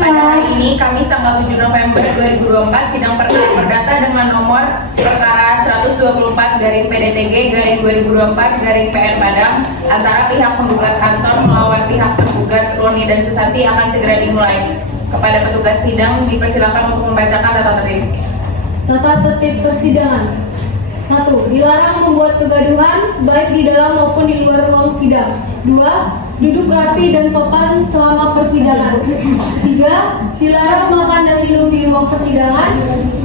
Pada hari ini, Kamis tanggal 7 November 2024, sidang perkara perdata dengan nomor perkara 124/PDTG/2024/PN Padang antara pihak penggugat Anton melawan pihak tergugat Roni dan Susanti akan segera dimulai. Kepada petugas sidang dipersilakan untuk membacakan tata tertib. Tata tertib persidangan. 1. Dilarang membuat kegaduhan baik di dalam maupun di luar ruang sidang. 2. Duduk rapi dan sopan selama persidangan. 3. Dilarang makan dan minum di ruang persidangan.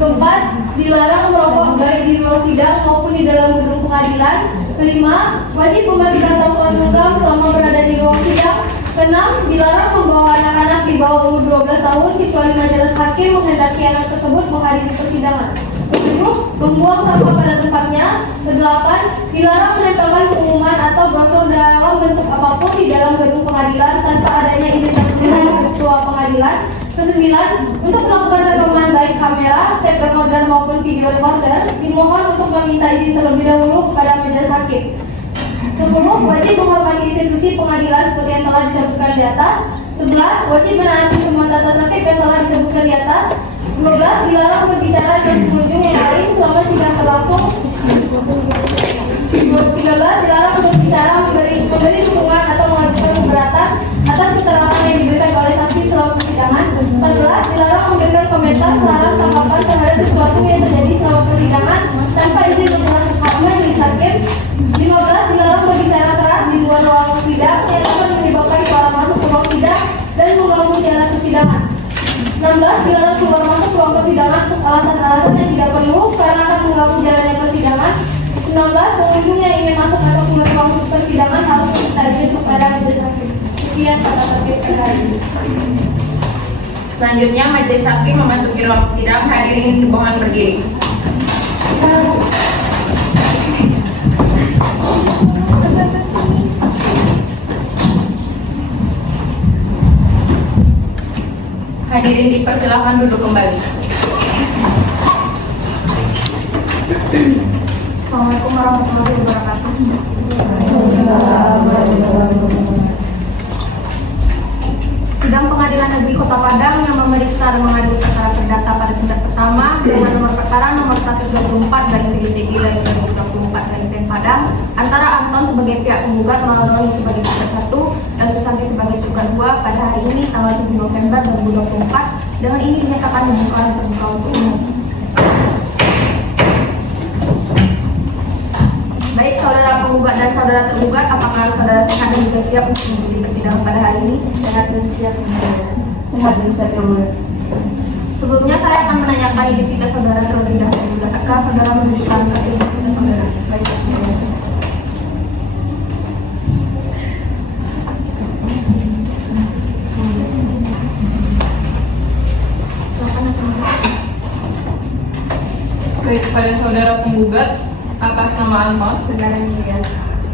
4. Dilarang merokok baik di ruang sidang maupun di dalam gedung pengadilan. 5. Wajib membagikan telepon genggam selama berada di ruang sidang. 6. Dilarang membawa anak-anak di bawah umur 12 tahun kecuali majelis hakim menghendaki anak tersebut menghadiri persidangan. 7. Membuang sampah pada tempatnya. 8. Dilarang menempelkan pengumuman atau brosur dalam bentuk apapun di dalam gedung pengadilan tanpa adanya izin dari ketua pengadilan. 9. Untuk melakukan rekaman baik kamera, tape recorder maupun video recorder, dimohon untuk meminta izin terlebih dahulu kepada majelis hakim. 10. Wajib menghormati institusi pengadilan seperti yang telah disebutkan di atas. 11. Wajib menaati semua tata tertib yang telah disebutkan di atas. 12. Dilarang berbicara dengan pengunjung yang lain selama sidang berlangsung. 13. Dilarang berbicara, memberi dukungan atau mengajukan keberatan atas keterangan yang diberikan oleh saksi selama persidangan. 14. Dilarang memberikan komentar, saran, tanggapan terhadap sesuatu yang terjadi selama persidangan tanpa izin majelis hakim. 15. Dilarang berbicara keras di luar ruang sidang yang dapat menyebabkan suara masuk ke ruang sidang dan mengganggu jalan persidangan. 16. Dilarang keluar masuk ruang persidangan untuk alasan-alasan yang tidak perlu karena akan mengganggu jalannya persidangan. 19. Pengunjung yang ingin masuk atau keluar ruang persidangan harus meminta izin kepada majelis hakim. Sekian tata tertib pada hari ini. Selanjutnya, majelis hakim memasuki ruang sidang. Hadirin dimohon berdiri. Hadirin dipersilakan duduk kembali. Assalamualaikum warahmatullahi wabarakatuh. Sidang Pengadilan Negeri Kota Padang yang memeriksa dan mengadili perkara perdata pada tingkat pertama dengan nomor perkara nomor 124/PDTG/2024/PN Padang antara Anton sebagai pihak penggugat melawan Roni sebagai pihak 1 dan Susanti sebagai pihak 2 pada hari ini tanggal 7 November 2024. Dengan ini dinyatakan dibuka dan terbuka untuk umum. Baik saudara penggugat dan saudara tergugat, apakah saudara sehat dan juga siap untuk mengikuti persidangan pada hari ini? Sehat dan siap. Sehat dan siap yang mulia. Sebelumnya saya akan menanyakan identitas saudara terlebih dahulu. Adakah saudara menunjukkan identitas saudara? Baik. Baik, kepada saudara penggugat atas nama Anton, Benar yang mulia.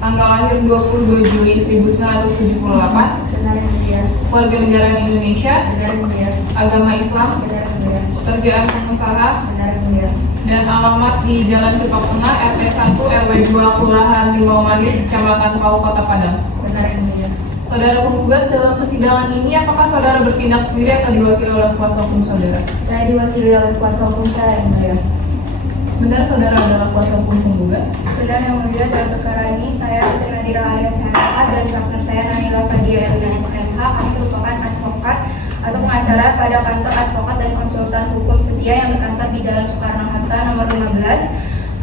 tanggal lahir 22 Juli 1978, Benar yang mulia. warga negara Indonesia, Benar yang mulia. agama Islam, Benar yang mulia. pekerjaan pengusaha, Benar yang mulia. dan alamat di Jalan Cipok Tengah, RT 1 RW 2 Kelurahan Limau Manis, Kecamatan Pau, Kota Padang. Benar yang mulia. Saudara penggugat, dalam persidangan ini apakah saudara bertindak sendiri atau diwakili oleh kuasa hukum saudara? Saya diwakili oleh kuasa hukum saya yang mulia. Benar saudara adalah kuasa hukum penggugat? Benar yang mulia, dalam perkara ini saya Putri Nadira alias MH dan partner saya Nanila Fadia Erina SMH. Kami merupakan advokat atau pengacara pada kantor advokat dan konsultan hukum setia yang berkantor di Jalan Soekarno-Hatta nomor 15.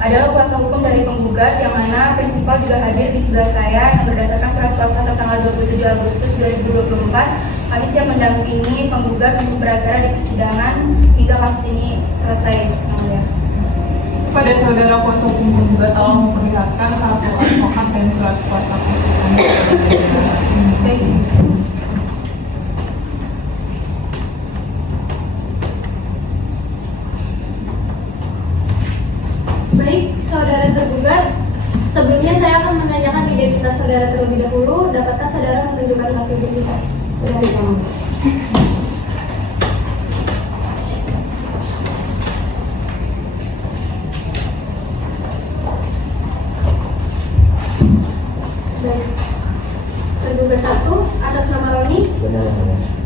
Adalah kuasa hukum dari penggugat yang mana prinsipal juga hadir di sebelah saya yang berdasarkan surat kuasa tertanggal 27 Agustus 2024. Kami siap mendampingi penggugat untuk beracara di persidangan hingga kasus ini selesai. Yang mulia. Kepada saudara kuasa hukum penggugat, tolong memperlihatkan kartu advokat dan surat kuasa khusus Anda. Baik. Baik, saudara tergugat, sebelumnya saya akan menanyakan identitas saudara terlebih dahulu. Dapatkah saudara menunjukkan kartu identitas? Sudah bisa. Baik. Terduga 1 atas nama Roni. Benar.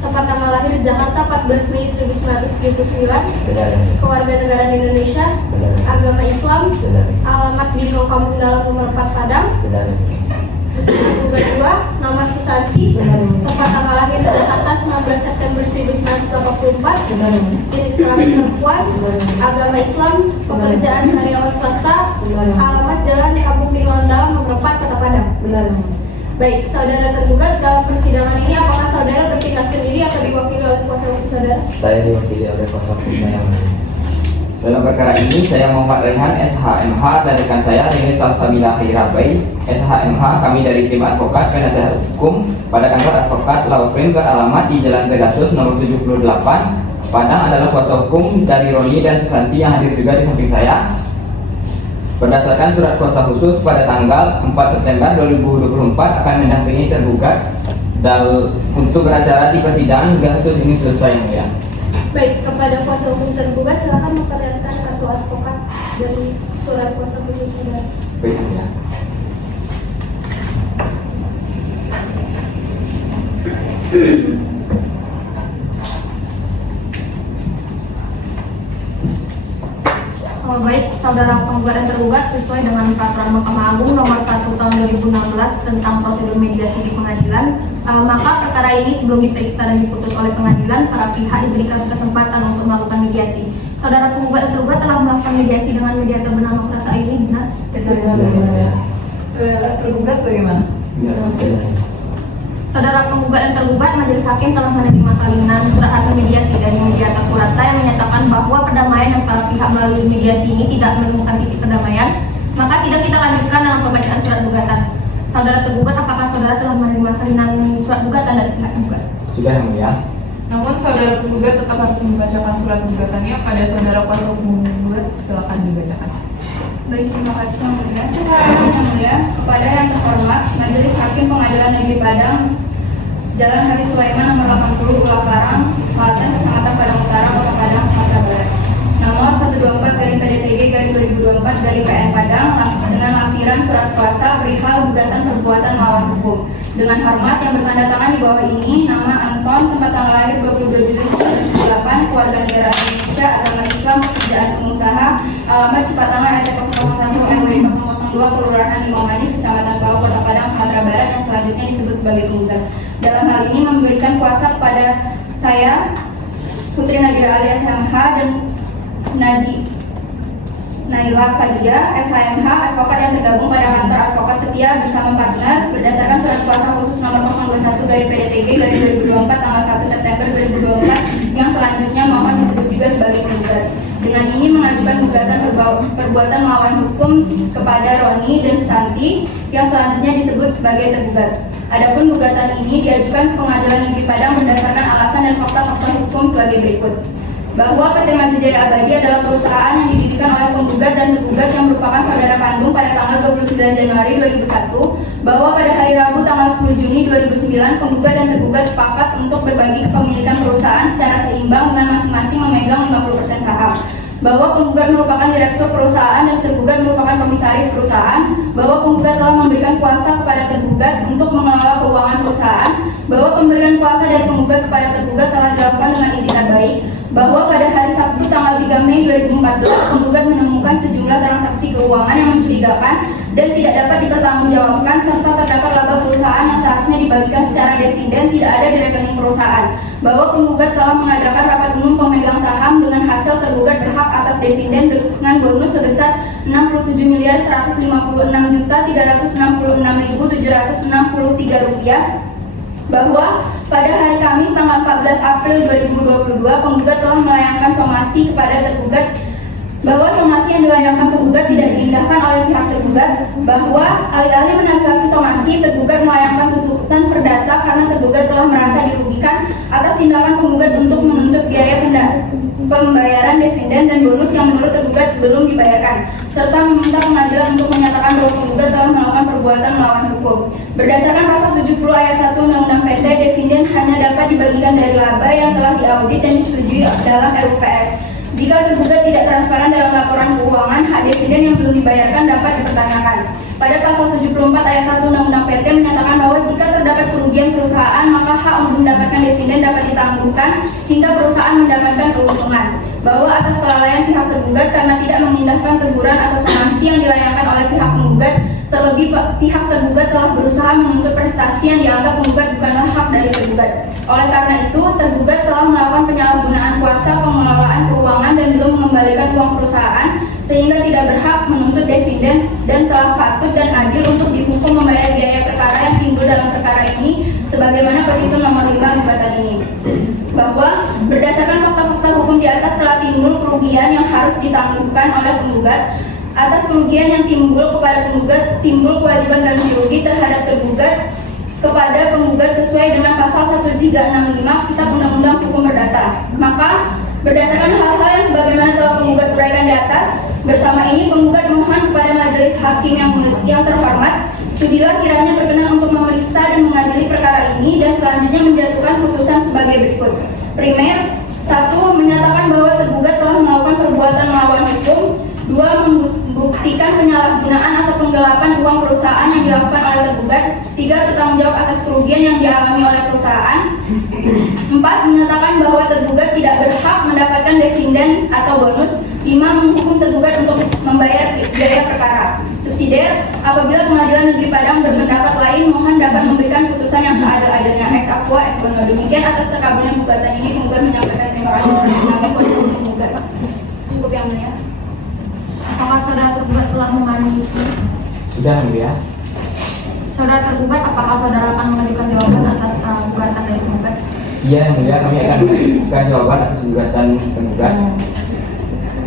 Tempat tanggal lahir Jakarta 14 Mei 1979, Benar. kewarganegaraan Indonesia, Benar. agama Islam, Benar. alamat di Kampung Dalam nomor 4 Padang, Benar. Tergugat 2, nama Susanti, tempat tanggal lahir Jakarta 19 September 1984, jenis kelamin perempuan, agama Islam, pekerjaan karyawan swasta, alamat jalan Kampung Pinuan Dalam nomor 4 Kota Padang. Baik, saudara tergugat, dalam persidangan ini apakah saudara bertindak sendiri atau diwakili oleh kuasa hukum saudara? Saya diwakili oleh kuasa hukum saya. Dalam perkara ini saya Muhammad Rehan SHMH dan rekan saya ini Salsabila Khirabai SHMH, kami dari tim advokat penasihat hukum pada kantor advokat Laufin beralamat di Jalan Pegasus nomor 78 Padang adalah kuasa hukum dari Roni dan Susanti yang hadir juga di samping saya. Berdasarkan surat kuasa khusus pada tanggal 4 September 2024 akan mendampingi tergugat untuk beracara di persidangan hingga kasus ini selesai, ya. Baik, kepada kuasa hukum tergugat silakan memperlihatkan kartu advokat dari surat kuasa khusus saudara. Baik, ya. Baik, saudara penggugat dan tergugat sesuai dengan peraturan Mahkamah Agung nomor 1 tahun 2016 tentang prosedur mediasi di pengadilan, maka perkara ini sebelum diperiksa dan diputus oleh pengadilan, para pihak diberikan kesempatan untuk melakukan mediasi. Saudara penggugat dan tergugat telah melakukan mediasi dengan mediator bernama Prata Aini, benar? Benar. Saudara tergugat bagaimana? Saudara penggugat dan tergugat, majelis hakim telah menerima salinan surat hasil mediasi dari mediator Purata yang menyatakan bahwa perdamaian yang para pihak melalui mediasi ini tidak menemukan titik perdamaian. Maka sidang kita lanjutkan dalam pembacaan surat gugatan. Saudara tergugat, apakah saudara telah menerima salinan surat gugatan dari pihak gugat? Sudah, yang mulia. Namun saudara penggugat tetap harus membacakan surat gugatannya pada saudara kuasa hukum penggugat, silakan dibacakan. Baik, terima kasih Yang Mulia. Yang Mulia, kepada yang terhormat Majelis Hakim Pengadilan Negeri Padang, Jalan Hati Sulaiman nomor 80 Ulah Karang, Klaten, Kecamatan Padang Utara, Kota Padang, Sumatera Barat. Nomor 124/PDTG/2024/PN Padang dengan lampiran surat kuasa perihal gugatan perbuatan melawan hukum. Dengan hormat yang bertanda tangan di bawah ini, nama Anton, tempat tanggal lahir 22 Juli 1998, kewarganegaraan Indonesia, agama Islam, pekerjaan pengusaha, alamat Cipatama RT 001 RW 002 Kelurahan Limau Manis, Kecamatan Pau, Kota Padang, Sumatera Barat, yang selanjutnya disebut sebagai penggugat. Dalam hal ini memberikan kuasa kepada saya, Putri Nadira alias SHMH dan Naila Fadia SHMH, advokat yang tergabung pada kantor advokat setia bersama partner berdasarkan surat kuasa khusus nomor 021/PDTG/2024 tanggal 1 September 2024 yang selanjutnya mohon disebut juga sebagai penggugat. Dengan ini mengajukan gugatan perbuatan melawan hukum kepada Roni dan Susanti yang selanjutnya disebut sebagai tergugat. Adapun gugatan ini diajukan ke Pengadilan Negeri Padang berdasarkan alasan dan fakta-fakta hukum sebagai berikut. Bahwa PT Maju Jaya Abadi adalah perusahaan yang didirikan oleh penggugat dan tergugat yang merupakan saudara kandung pada tanggal 29 Januari 2001, bahwa pada hari Rabu tanggal 10 Juni 2009 penggugat dan tergugat sepakat untuk berbagi kepemilikan perusahaan secara seimbang dengan masing-masing memegang 50% saham. Bahwa penggugat merupakan direktur perusahaan dan tergugat merupakan komisaris perusahaan, bahwa penggugat telah memberikan kuasa kepada tergugat untuk mengelola keuangan perusahaan, bahwa pemberian kuasa dari penggugat kepada tergugat telah dilakukan dengan itikat baik, bahwa pada hari Sabtu tanggal 3 Mei 2014 penggugat menemukan sejumlah transaksi keuangan yang mencurigakan dan tidak dapat dipertanggungjawabkan serta terdapat laba perusahaan yang seharusnya dibagikan secara dividen tidak ada di rekening perusahaan, bahwa penggugat telah mengadakan rapat umum pemegang saham dengan hasil tergugat berhak atas dividen dengan bonus sebesar Rp67.366.763, bahwa pada hari Kamis tanggal 14 April 2022 penggugat telah melayangkan somasi kepada tergugat, bahwa somasi yang dilayangkan penggugat tidak diindahkan oleh pihak tergugat, bahwa alih-alih menanggapi somasi tergugat melayangkan tuntutan perdata karena tergugat telah merasa dirugikan atas tindakan penggugat untuk menuntut biaya pembayaran dividen dan bonus yang menurut tergugat belum dibayarkan, serta meminta pengadilan untuk menyatakan bahwa penggugat telah melakukan perbuatan melawan hukum. Berdasarkan pasal 70 ayat 1 Undang-Undang PT, dividen hanya dapat dibagikan dari laba yang telah diaudit dan disetujui dalam RUPS. Jika tergugat tidak transparan dalam laporan keuangan, hak dividen yang belum dibayarkan dapat dipertanyakan. Pada pasal 74 ayat 1 Undang-Undang PT menyatakan bahwa jika terdapat kerugian perusahaan, maka hak untuk mendapatkan dividen dapat ditangguhkan hingga perusahaan mendapatkan keuntungan. Bahwa atas kelalaian pihak tergugat karena tidak mengindahkan teguran atau sanksi yang dilayangkan oleh pihak penggugat, terlebih pihak tergugat telah berusaha menuntut prestasi yang dianggap penggugat bukanlah hak dari tergugat. Oleh karena itu, tergugat telah melakukan penyalahgunaan kuasa pengelolaan keuangan dan belum mengembalikan uang perusahaan sehingga tidak berhak menuntut dividen dan telah patut dan adil untuk dihukum membayar biaya perkara yang timbul dalam perkara ini sebagaimana petitum nomor 5 gugatan ini. Bahwa berdasarkan fakta-fakta hukum di atas telah timbul kerugian yang harus ditangguhkan oleh penggugat. Atas kerugian yang timbul kepada penggugat, timbul kewajiban ganti rugi terhadap tergugat kepada penggugat sesuai dengan pasal 1365 Kitab Undang-Undang Hukum Perdata. Maka berdasarkan hal-hal yang sebagaimana telah penggugat uraikan di atas, bersama ini penggugat mohon kepada majelis hakim yang terhormat, sudilah kiranya berkenan untuk memeriksa dan mengadili perkara ini dan selanjutnya menjatuhkan putusan sebagai berikut. Primer, 1. Menyatakan bahwa tergugat telah melakukan perbuatan melawan hukum. 2. Membuktikan penyalahgunaan atau penggelapan uang perusahaan yang dilakukan oleh tergugat. 3. Bertanggung jawab atas kerugian yang dialami oleh perusahaan. 4. Menyatakan bahwa tergugat tidak berhak mendapatkan dividen atau bonus. 5. Menghukum tergugat untuk membayar biaya perkara. Subsidiar, apabila Pengadilan Negeri Padang berpendapat lain, mohon dapat memberikan putusan yang seadil-adilnya. Ex aqua et bono. Demikian atas terkabulnya gugatan ini, penggugat menyampaikan terima kasih kepada kami kuasa penggugat. Cukup yang mulia. Apakah saudara tergugat telah mengadmisi? Sudah, Mulia. Saudara tergugat, apakah saudara akan mengajukan jawaban atas gugatan dari penggugat? Iya, Mulia, kami akan memberikan jawaban atas gugatan penggugat.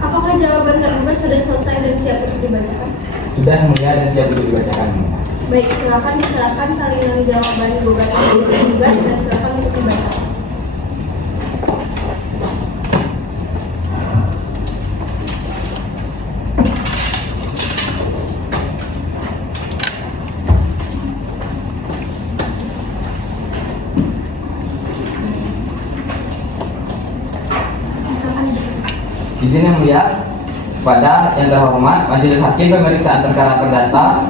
Apakah jawaban tergugat sudah selesai dan siap untuk dibacakan? Sudah, Mulia, dan siap untuk dibacakan. Baik, silakan diserahkan salinan jawaban gugatan dari penggugat dan silakan untuk dibacakan. Izin yang mulia pada yang terhormat Majelis Hakim Pemeriksaan Perkara Perdata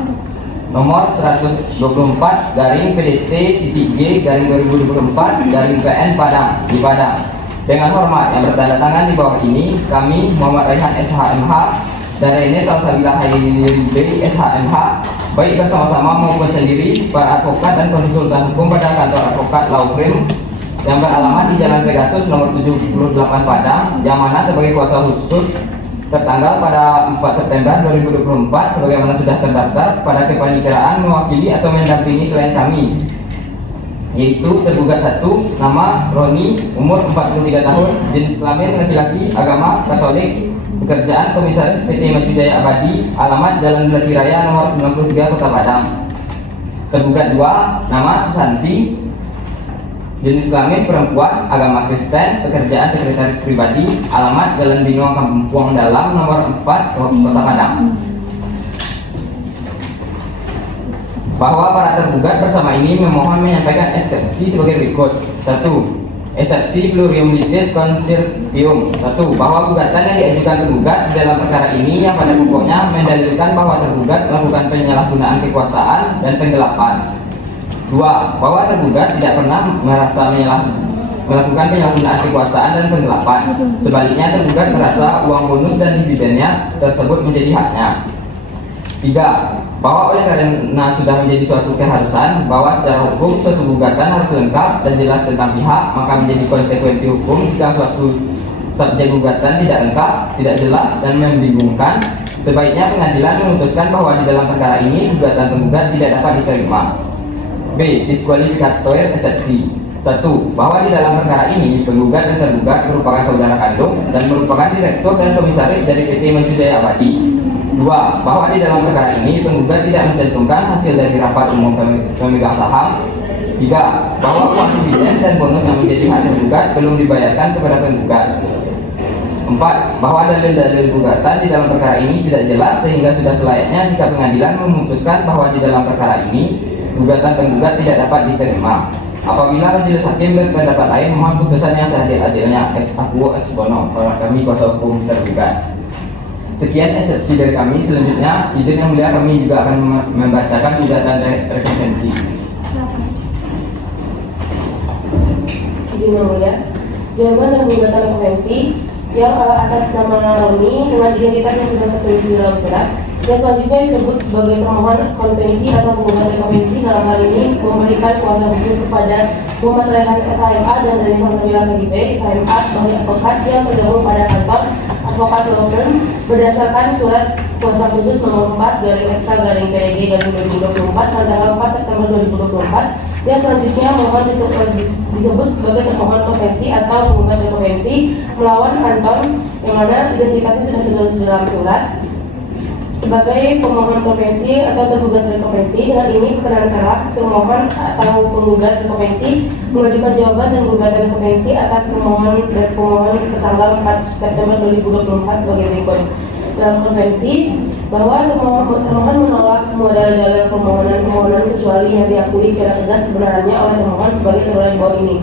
nomor 124 garing PDT-G/2024 Padang di Padang. Dengan hormat yang bertanda tangan di bawah ini, kami Muhammad Raihan SHMH dan Rene Salsabila Hairi SHMH baik bersama-sama maupun sendiri para advokat dan konsultan hukum pada kantor advokat Law Firm yang beralamat di Jalan Pegasus nomor 78 Padang, yang mana sebagai kuasa khusus tertanggal pada 4 September 2024 sebagaimana sudah terdaftar pada kepaniteraan mewakili atau mendampingi klien kami, yaitu tergugat 1, nama Roni, umur 43 tahun, jenis kelamin laki-laki, agama Katolik, pekerjaan komisaris PT Maju Jaya Abadi, alamat Jalan Belati Raya nomor 93 Kota Padang. Tergugat 2, nama Susanti, jenis kelamin perempuan, agama Kristen, pekerjaan sekretaris pribadi, alamat Jalan Binuang Kampung Dalam nomor 4 Kota Padang. Bahwa para tergugat bersama ini memohon menyampaikan eksepsi sebagai berikut. 1. Eksepsi pluriumlitis consortium. 1. Bahwa gugatan yang diajukan tergugat dalam perkara ini yang pada pokoknya mendalilkan bahwa tergugat melakukan penyalahgunaan kekuasaan dan penggelapan. 2. Bahwa tergugat tidak pernah merasa melakukan penyalahgunaan kekuasaan dan penggelapan. Sebaliknya, tergugat merasa uang bonus dan dividennya tersebut menjadi haknya. 3. Bahwa oleh karena sudah menjadi suatu keharusan bahwa secara hukum suatu gugatan harus lengkap dan jelas tentang pihak, maka menjadi konsekuensi hukum jika suatu subjek gugatan tidak lengkap, tidak jelas, dan membingungkan, sebaiknya pengadilan memutuskan bahwa di dalam perkara ini gugatan tergugat tidak dapat diterima. B. Diskualifikator eksepsi. 1. Bahwa di dalam perkara ini penggugat dan tergugat merupakan saudara kandung dan merupakan direktur dan komisaris dari PT Maju Jaya Abadi. 2. Bahwa di dalam perkara ini penggugat tidak mencantumkan hasil dari rapat umum pemegang saham. 3. Bahwa uang dividen dan bonus yang menjadi hak tergugat belum dibayarkan kepada penggugat. 4. Bahwa dalil-dalil gugatan di dalam perkara ini tidak jelas sehingga sudah selayaknya jika pengadilan memutuskan bahwa di dalam perkara ini gugatan penggugat tidak dapat diterima. Apabila majelis hakim berpendapat lain, mohon putusannya seadil-adilnya ex aequo ex bono. Hormat kami kuasa hukum tergugat. Sekian eksepsi dari kami. Selanjutnya, izin yang mulia kami juga akan membacakan gugatan rekonvensi. Izin yang mulia, jawaban dan gugatan rekonvensi yang atas nama Roni dengan identitas yang sudah tertulis di dalam surat. Yang selanjutnya disebut sebagai pemohon konvensi atau penggugat rekonvensi, dalam hal ini memberikan kuasa khusus kepada Muhammad Rehan SHMA dan dari Salsabila KGB SHMA sebagai advokat yang tergabung pada kantor advokat law firm berdasarkan surat kuasa khusus nomor 4/SK/PDG/2024 tanggal 4 September 2024. Yang selanjutnya mohon disebut sebagai termohon konvensi atau penggugat rekonvensi melawan Anton yang mana identitasnya sudah tertulis di dalam surat sebagai pemohon konvensi atau tergugat rekonvensi. Dengan ini perkenankanlah termohon atau penggugat rekonvensi mengajukan jawaban dan gugatan rekonvensi atas pemohon dan pemohon ke tanggal 4 September 2024 sebagai berikut. Dalam konvensi bahwa termohon menolak semua dalil-dalil permohonan kecuali yang diakui secara tegas kebenarannya oleh termohon sebagai terdapat di bawah ini,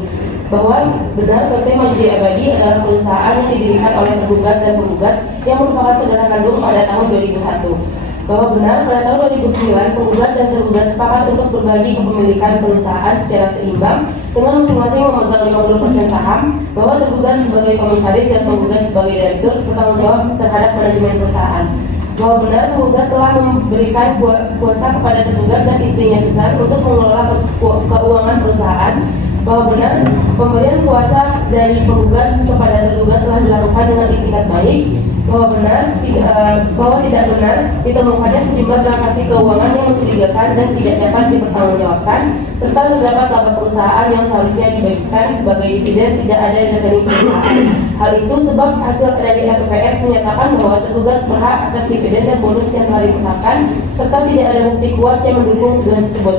bahwa benar PT Majdi Abadi adalah perusahaan yang didirikan oleh tergugat dan penggugat yang merupakan saudara kandung pada tahun 2001. Bahwa benar pada tahun 2009 penggugat dan tergugat sepakat untuk berbagi kepemilikan perusahaan secara seimbang dengan masing-masing memegang 50% saham, bahwa tergugat sebagai komisaris dan penggugat sebagai direktur bertanggung jawab terhadap manajemen perusahaan. Bahwa benar penggugat telah memberikan kuasa kepada tergugat dan istrinya Susan untuk mengelola keuangan perusahaan. Bahwa benar pemberian kuasa dari penggugat kepada tergugat telah dilakukan dengan itikat baik. Bahwa tidak benar ditemukannya sejumlah transaksi keuangan yang mencurigakan dan tidak dapat dipertanggungjawabkan, serta terdapat laba perusahaan yang seharusnya dibagikan sebagai dividen tidak ada di rekening perusahaan. Hal itu sebab hasil dari RPS menyatakan bahwa tergugat berhak atas dividen dan bonus yang telah ditetapkan, serta tidak ada bukti kuat yang mendukung tuduhan tersebut.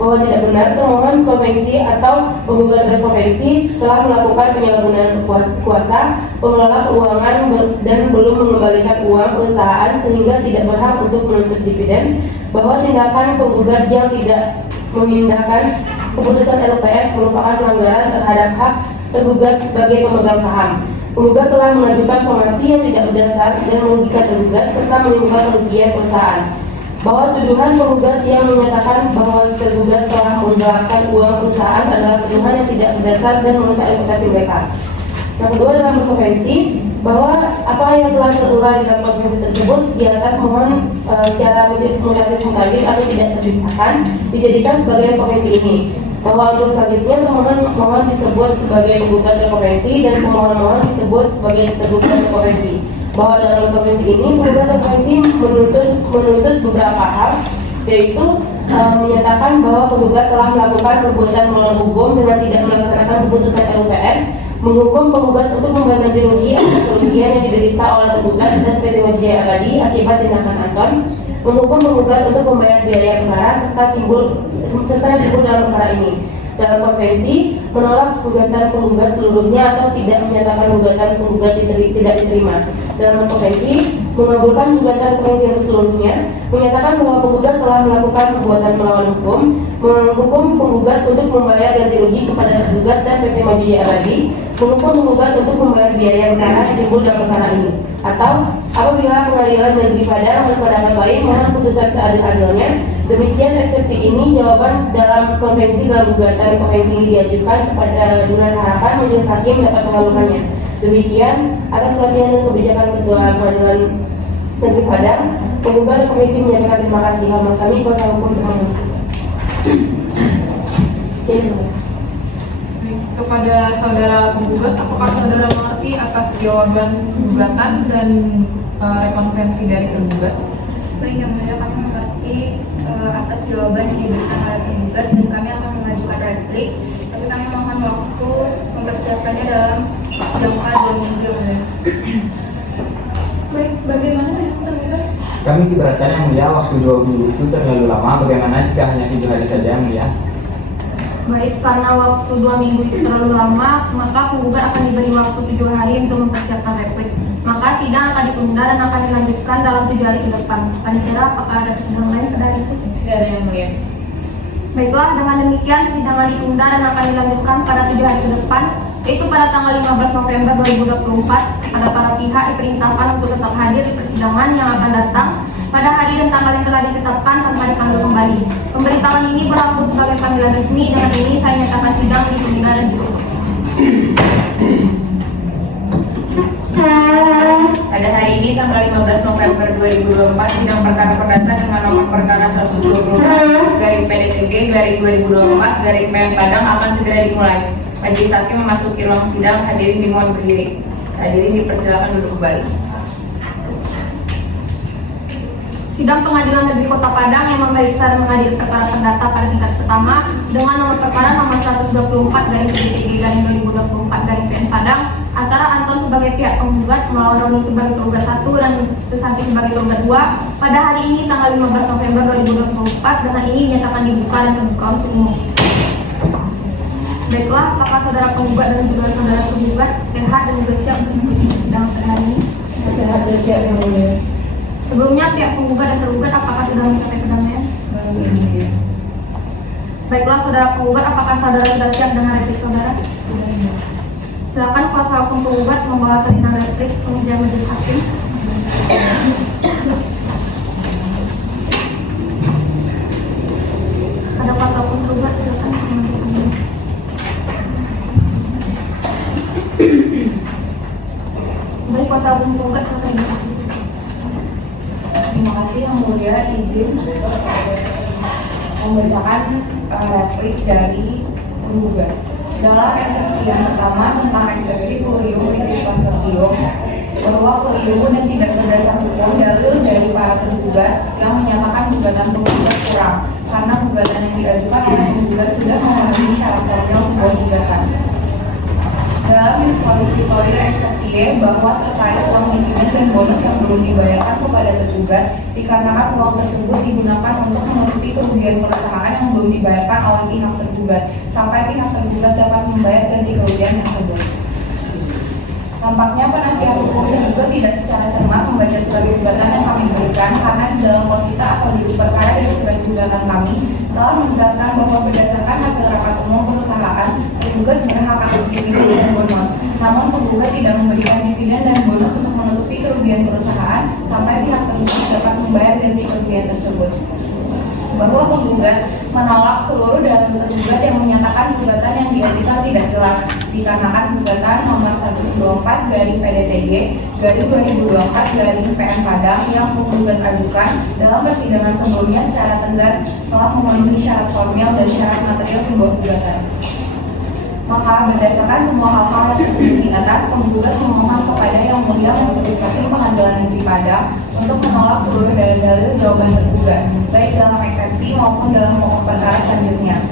Bahwa tidak benar termohon konvensi atau penggugat rekonvensi telah melakukan penyalahgunaan kuasa pengelola keuangan dan belum mengembalikan uang perusahaan sehingga tidak berhak untuk menuntut dividen. Bahwa tindakan penggugat yang tidak memindahkan keputusan LPS merupakan pelanggaran terhadap hak tergugat sebagai pemegang saham. Penggugat telah mengajukan somasi yang tidak berdasar dan merugikan tergugat serta menimbulkan kerugian perusahaan. Bahwa tuduhan penggugat yang menyatakan bahwa tergugat telah menggelapkan uang perusahaan adalah tuduhan yang tidak berdasar dan merusak reputasi mereka. Yang kedua, dalam konvensi bahwa apa yang telah tertulis di dalam konvensi tersebut di atas mohon secara mutatis mutandis atau tidak terpisahkan dijadikan sebagai konvensi ini. Bahwa untuk selanjutnya mohon disebut sebagai penggugat konvensi dan pemohon disebut sebagai tergugat konvensi. Bahwa dalam konvensi ini penggugat konvensi menuntut beberapa hal, yaitu menyatakan bahwa penggugat telah melakukan perbuatan melawan hukum dengan tidak melaksanakan keputusan LPS, menghukum penggugat untuk membayar ganti rugi atas kerugian yang diderita oleh tergugat dan PT Majdi Abadi akibat tindakan Anton, menghukum penggugat untuk membayar biaya perkara serta timbul dalam perkara ini. Dalam konvensi menolak gugatan penggugat seluruhnya atau tidak menyatakan gugatan penggugat tidak diterima. Dalam konvensi mengabulkan gugatan konvensi untuk seluruhnya, menyatakan bahwa penggugat telah melakukan perbuatan melawan hukum, menghukum penggugat untuk membayar ganti rugi kepada tergugat dan PT Majdi Abadi, menghukum penggugat untuk membayar biaya perkara yang timbul dalam perkara ini. Atau apabila pengadilan negeri Padang berpendapat lain, mohon putusan seadil-adilnya. Demikian eksepsi ini jawaban dalam konvensi dalam gugatan konvensi ini diajukan kepada dengan harapan majelis hakim dapat mengabulkannya. Demikian atas perhatian dan kebijakan Ketua Pengadilan Negeri Padang, penggugat konvensi menyatakan terima kasih. Hormat kami kuasa hukum termohon. Kepada saudara penggugat, apakah saudara mengerti atas jawaban gugatan dan rekonvensi dari tergugat? Baik, yang mulia kami mengerti atas jawaban yang diberikan oleh penggugat dan kami akan mengajukan replik, tapi kami mohon waktu mempersiapkannya dalam jangka 2 minggu. Baik, bagaimana ya tergugat? Kami keberatan yang mulia, waktu 2 minggu itu terlalu lama. Bagaimana jika hanya 7 hari saja yang mulia? Baik, karena waktu 2 minggu itu terlalu lama, maka penggugat akan diberi waktu 7 hari untuk mempersiapkan replik. Maka sidang akan ditunda dan akan dilanjutkan dalam 7 hari ke depan. Panitia, apakah ada persidangan lain pada hari itu? Tidak ada yang mulia. Baiklah, dengan demikian persidangan ditunda dan akan dilanjutkan pada 7 hari ke depan, yaitu pada tanggal 15 November 2024. Kepada para pihak diperintahkan untuk tetap hadir di persidangan yang akan datang pada hari dan tanggal yang telah ditetapkan tanpa dipanggil kembali. Pemberitahuan ini berlaku sebagai panggilan resmi. Dengan ini saya nyatakan sidang ditunda dan ditutup. Pada hari ini tanggal 15 November 2024, sidang perkara perdata dengan nomor perkara 120 garing PDTG garing 2024 garing PN Padang akan segera dimulai. Majelis hakim memasuki ruang sidang, hadirin dimohon berdiri. Hadirin dipersilakan duduk kembali. Sidang Pengadilan Negeri Kota Padang yang memeriksa dan mengadili perkara perdata pada tingkat pertama dengan nomor perkara nomor 124 garing PDTG garing 2024 garing PN Padang antara Anton sebagai pihak penggugat melawan Roni sebagai tergugat 1 dan Susanti sebagai tergugat 2 pada hari ini tanggal 15 November 2024. Dengan ini dinyatakan dibuka dan terbuka untuk umum. Baiklah, apakah saudara penggugat dan juga saudara tergugat sehat dan juga siap untuk mengikuti persidangan pada hari ini? Sehat dan siap yang mulia. Sebelumnya pihak penggugat dan tergugat apakah sudah mencapai perdamaian? Baiklah, saudara penggugat, apakah saudara sudah siap dengan replik saudara? Silakan kuasa hukum penggugat membawa salinan replik kemudian majelis hakim. Ada kuasa hukum tergugat, silakan mengambil salinan. Baik, kuasa hukum penggugat silakan. Terima kasih Yang Mulia, izin membacakan replik dari penggugat. Dalam eksepsi yang pertama tentang eksepsi plurium litis consortium, bahwa plurium dan tidak berdasar hukum dalil dari para tergugat yang menyatakan gugatan penggugat kurang karena gugatan yang diajukan oleh penggugat sudah memenuhi syarat formil sebuah gugatan. Dalam disqualified eksepsi bahwa terkait uang dividen dan bonus yang belum dibayarkan kepada tergugat dikarenakan uang tersebut digunakan untuk menutupi kerugian perusahaan yang belum dibayarkan oleh pihak tergugat sampai pihak tergugat dapat membayar ganti kerugian tersebut. Tampaknya penasihat hukum juga tidak secara cermat membaca surat gugatan yang kami berikan karena di dalam posita atau judul perkara dari surat gugatan kami telah menjelaskan bahwa berdasarkan hasil rapat umum perusahaan tergugat berhak atas dividen dan bonus. Namun penggugat tidak memberikan dividen dan bonus untuk menutupi kerugian perusahaan sampai pihak tergugat dapat membayar ganti kerugian tersebut. Bahwa penggugat menolak seluruh dalil tergugat yang menyatakan gugatan yang diajukan tidak jelas dikarenakan gugatan nomor 124 garing PDTG garing 2024 garing PN Padang yang penggugat ajukan dalam persidangan sebelumnya secara tegas telah memenuhi syarat formil dan syarat material sebuah gugatan. Maka berdasarkan semua hal-hal yang tersebut di atas, penggugat memohon kepada Yang Mulia Majelis Hakim Pengadilan Negeri Padang untuk menolak seluruh dalil-dalil jawaban tergugat, baik dalam eksepsi maupun dalam pokok perkara selanjutnya.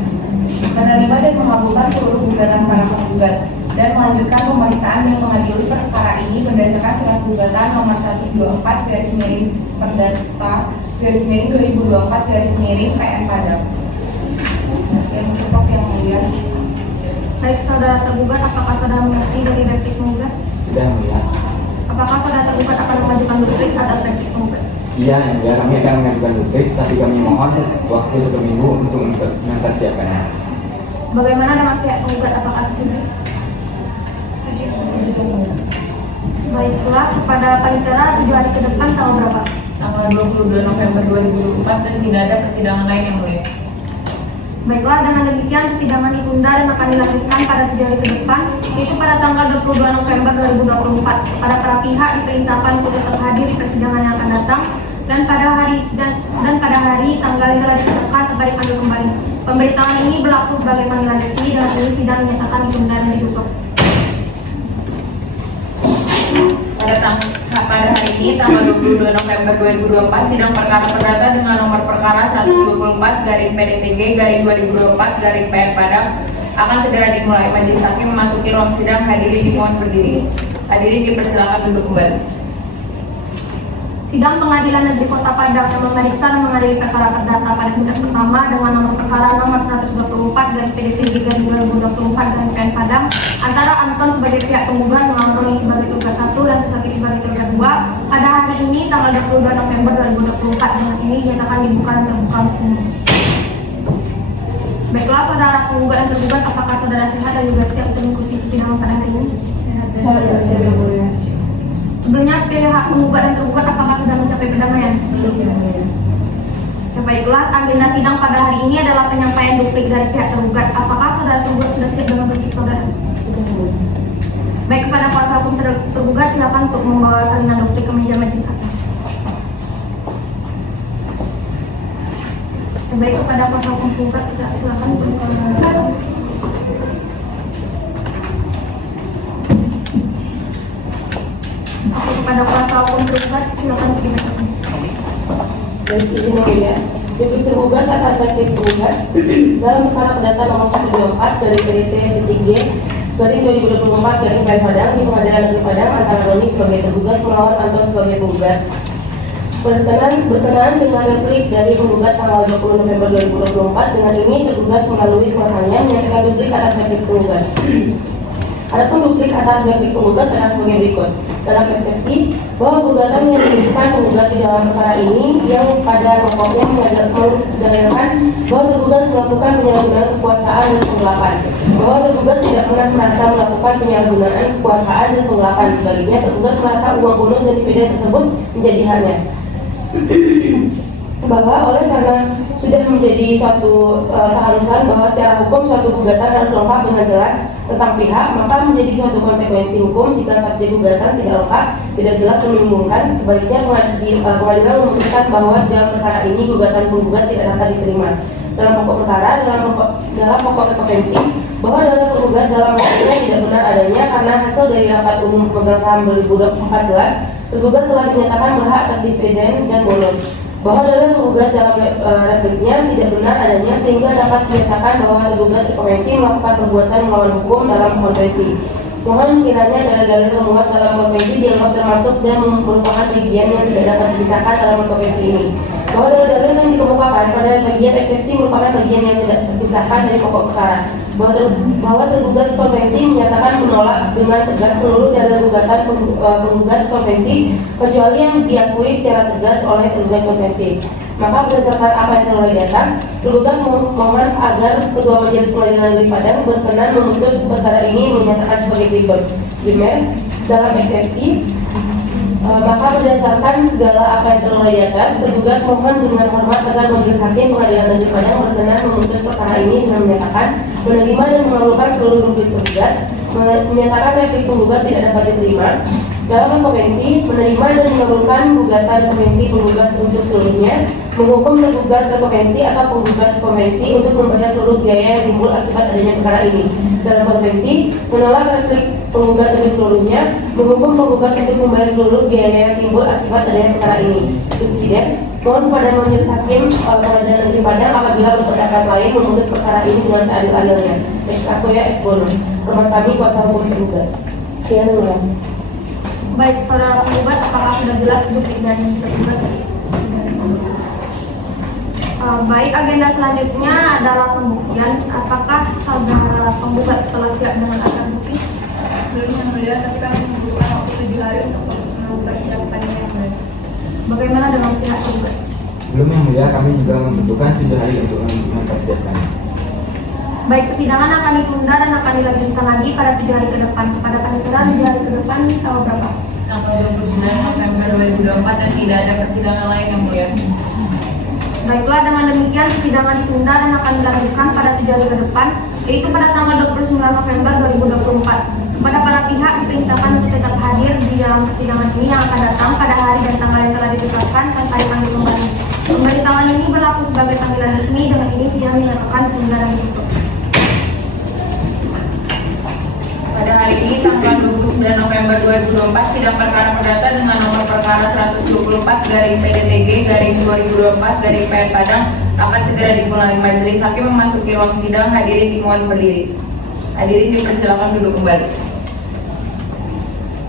Menerima dan mengabulkan seluruh gugatan para penggugat dan melanjutkan pemeriksaan dan mengadili perkara ini berdasarkan surat gugatan nomor 124 garis miring perdata garis miring 2024 garis miring PN Padang. Yang cukup Yang Mulia. Baik, saudara tergugat, apakah saudara mengerti dari replik penggugat? Sudah Yang Mulia. Apakah saudara tergugat akan mengajukan duplik atas replik penggugat? Iya Yang Mulia, kami akan mengajukan duplik, tapi kami mohon waktu 1 minggu untuk mempersiapkannya. Bagaimana dengan pihak penggugat, apakah setuju? Baiklah, kepada panitera 7 hari ke depan tanggal berapa? Tanggal 22 November 2024 dan tidak ada persidangan lain Yang Mulia. Baiklah, dengan demikian persidangan ditunda dan akan dilanjutkan pada 7 hari ke depan, yaitu pada tanggal 22 November 2024. Kepada para pihak diperintahkan untuk tetap hadir di persidangan yang akan datang dan pada hari tanggal yang telah ditetapkan dapat dipanggil kembali. Pemberitahuan ini berlaku sebagai panggilan resmi. Dengan ini sidang dinyatakan ditunda dan ditutup. Pada hari ini tanggal 22 November 2024, sidang perkara perdata dengan nomor perkara 124 garing PDTG garing 2024 garing PN Padang akan segera dimulai. Majelis hakim memasuki ruang sidang, hadirin dimohon berdiri. Hadirin dipersilakan duduk kembali. Sidang Pengadilan Negeri Kota Padang yang memeriksa dan mengadili perkara perdata pada tingkat pertama dengan nomor perkara nomor 124 garing PDTG garing 2024 garing PN Padang antara Anton sebagai pihak penggugat melawan Roni sebagai tergugat 1 dan Susanti sebagai tergugat 2 pada hari ini tanggal 22 November 2024. Dengan ini dinyatakan dibuka dan terbuka untuk umum. Baiklah saudara penggugat dan tergugat, apakah saudara sehat dan juga siap untuk mengikuti persidangan pada hari ini? Siap yang mulia. Sebelumnya pihak penggugat dan tergugat apakah sudah mencapai perdamaian? Belum yang mulia. Ya, baiklah, agenda sidang pada hari ini adalah penyampaian duplik dari pihak tergugat. Apakah saudara tergugat sudah siap dengan duplik saudara? Baik, kepada kuasa hukum tergugat silakan untuk membawa salinan duplik ke meja majelis hakim. Ya, baik, kepada kuasa hukum tergugat silakan untuk kepada kuasa hukum tergugat silakan untuk dibacakan. Baik, izin yang mulia. Duplik tergugat atas replik tergugat dalam perkara perdata nomor 124 dari PDT G garing 2024 garing PN Padang di Pengadilan Negeri Padang antara Roni sebagai tergugat melawan Anton sebagai penggugat. Berkenaan dengan replik dari penggugat tanggal 20 November 2024, dengan ini tergugat melalui kuasanya menyampaikan duplik atas replik penggugat. Adapun duplik atas replik penggugat adalah sebagai berikut. Dalam eksepsi bahwa gugatan yang diajukan penggugat di dalam perkara ini yang pada pokoknya mendalilkan bahwa tergugat melakukan penyalahgunaan kekuasaan dan penggelapan, bahwa tergugat tidak pernah merasa melakukan penyalahgunaan kekuasaan dan penggelapan. Sebaliknya, tergugat merasa uang bonus dan dividen tersebut menjadi haknya. Bahwa oleh karena sudah menjadi suatu keharusan bahwa secara hukum suatu gugatan harus lengkap dengan jelas tentang pihak, maka menjadi suatu konsekuensi hukum jika subjek gugatan tidak lengkap, tidak jelas dan membingungkan. Sebaliknya, pengadilan memutuskan bahwa dalam perkara ini gugatan penggugat tidak dapat diterima. Dalam pokok perkara, dalam pokok rekompensi, bahwa dalam penggugat dalam maksudnya tidak benar adanya karena hasil dari rapat umum pemegang saham 2014, tergugat telah dinyatakan berhak atas dividen dan bonus. Bahwa dalam penggugat dalam repliknya tidak benar adanya sehingga dapat dinyatakan bahwa tergugat rekompensi melakukan perbuatan melawan hukum dalam konvensi. Mohon kiranya dalil-dalil termuat dalam konvensi dianggap termasuk dan merupakan bagian yang tidak dapat dipisahkan dalam konvensi ini. Bahwa dalil-dalil yang dikemukakan pada bagian eksepsi merupakan bagian yang tidak terpisahkan dari pokok perkara. Bahwa tergugat konvensi menyatakan menolak dengan tegas seluruh dalil gugatan penggugat konvensi kecuali yang diakui secara tegas oleh tergugat konvensi. Maka berdasarkan apa yang telah di atas, tergugat mohon agar Ketua Majelis Pengadilan Negeri Padang berkenan memutus perkara ini menyatakan sebagai berikut. Dalam eksepsi, maka berdasarkan segala apa yang telah di atas, tergugat mohon dengan hormat agar Majelis Hakim Pengadilan Negeri Padang berkenan memutus perkara ini dengan menyatakan menerima dan mengabulkan seluruh duplik tergugat, menyatakan replik penggugat tidak dapat diterima. Dalam konvensi, menerima dan mengabulkan gugatan konvensi penggugat untuk seluruhnya, menghukum tergugat konvensi atau penggugat konvensi untuk membayar seluruh biaya yang timbul akibat adanya perkara ini. Dalam konvensi, menolak replik penggugat untuk seluruhnya, menghukum penggugat untuk membayar seluruh biaya yang timbul akibat adanya perkara ini. Subsiden, mohon kepada Majelis Hakim Pengadilan Negeri Padang apabila berpendapat lain memutus perkara ini dengan seadil-adilnya. Ex Akuya Ex Bono. Hormat kami kuasa hukum tergugat. Sekian dulu. Baik, saudara penggugat, apakah sudah jelas duplik dari tergugat? Baik, agenda selanjutnya adalah pembuktian. Apakah saudara penggugat telah siap dengan alat bukti? Belum yang mulia, tapi kami membutuhkan waktu 7 hari untuk mempersiapkannya yang baik. Bagaimana dengan pihak tergugat? Belum yang mulia, kami juga membutuhkan 7 hari untuk mempersiapkannya. Baik, persidangan akan ditunda dan akan dilanjutkan lagi pada 7 hari ke depan. Kepada panitera 7 hari ke depan tanggal berapa? Tanggal 29 November 2024 dan tidak ada persidangan lain yang mulia. Baiklah, dengan demikian persidangan ditunda dan akan dilanjutkan pada 7 hari ke depan, yaitu pada tanggal 29 November 2024. Kepada para pihak diperintahkan untuk tetap hadir di dalam persidangan ini yang akan datang pada hari dan tanggal yang telah ditetapkan tanpa dipanggil kembali. Pemberitahuan ini berlaku sebagai panggilan resmi. Dengan ini sidang dinyatakan ditunda dan ditutup. Pada hari ini tanggal 29 November 2024, sidang perkara perdata dengan nomor perkara 124 garing PDTG garing 2024 garing PN Padang akan segera dimulai. Majelis Hakim memasuki ruang sidang. Hadirin dimohon berdiri. Hadirin dipersilakan duduk kembali.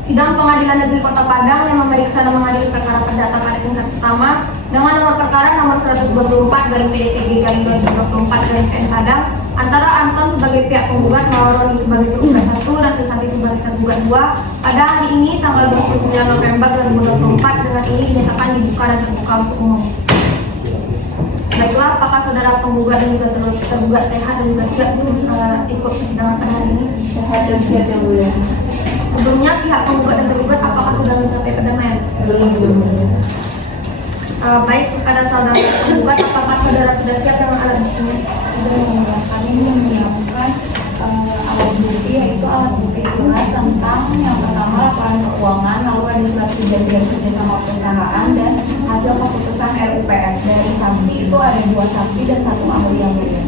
Sidang Pengadilan Negeri Kota Padang yang memeriksa dan mengadili perkara perdata pada tingkat pertama dengan nomor perkara nomor 124 garing PDTG garing 2024 garing PN Padang antara Anton sebagai pihak penggugat, Roni sebagai tergugat 1 dan Susanti sebagai tergugat 2 pada hari ini tanggal 29 November 2024. Dengan ini dinyatakan dibuka dan terbuka untuk umum. Baiklah, apakah saudara penggugat dan juga tergugat sehat dan juga siap dulu bisa ikut persidangan pada hari ini? Sehat dan siap yang mulia. Sebelumnya pihak penggugat dan tergugat apakah sudah mencapai perdamaian? Belum. Baik, kepada saudara penggugat apakah saudara sudah siap dengan alat buktinya? Kami menyiapkan alat bukti, yaitu alat bukti surat tentang yang pertama laporan keuangan, lalu ada surat perjanjian kerjasama perusahaan dan hasil keputusan RUPS. Dari saksi itu ada 2 saksi dan 1 ahli yang mulia.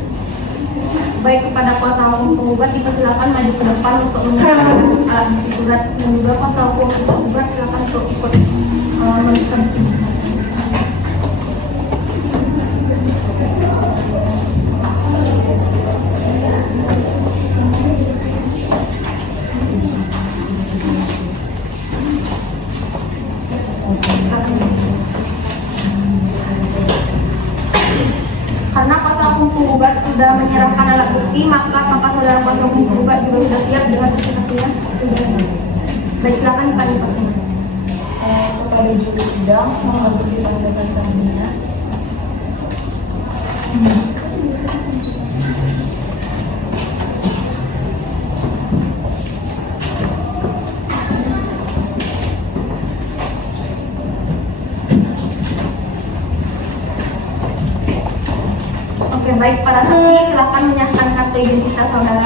Baik, kepada kuasa hukum penggugat dipersilakan maju ke depan untuk menyerahkan alat bukti surat dan juga kuasa hukum penggugat silakan untuk ikut menuliskan. Karena kuasa hukum penggugat sudah menyerahkan alat bukti, maka saudara kuasa hukum penggugat juga sudah siap dengan saksi-saksinya. Baik, silakan dipanggil saksinya. Kepada juri sidang mohon untuk ditandakan saksinya. Oke, baik, para saksi silakan menyerahkan kartu identitas saudara.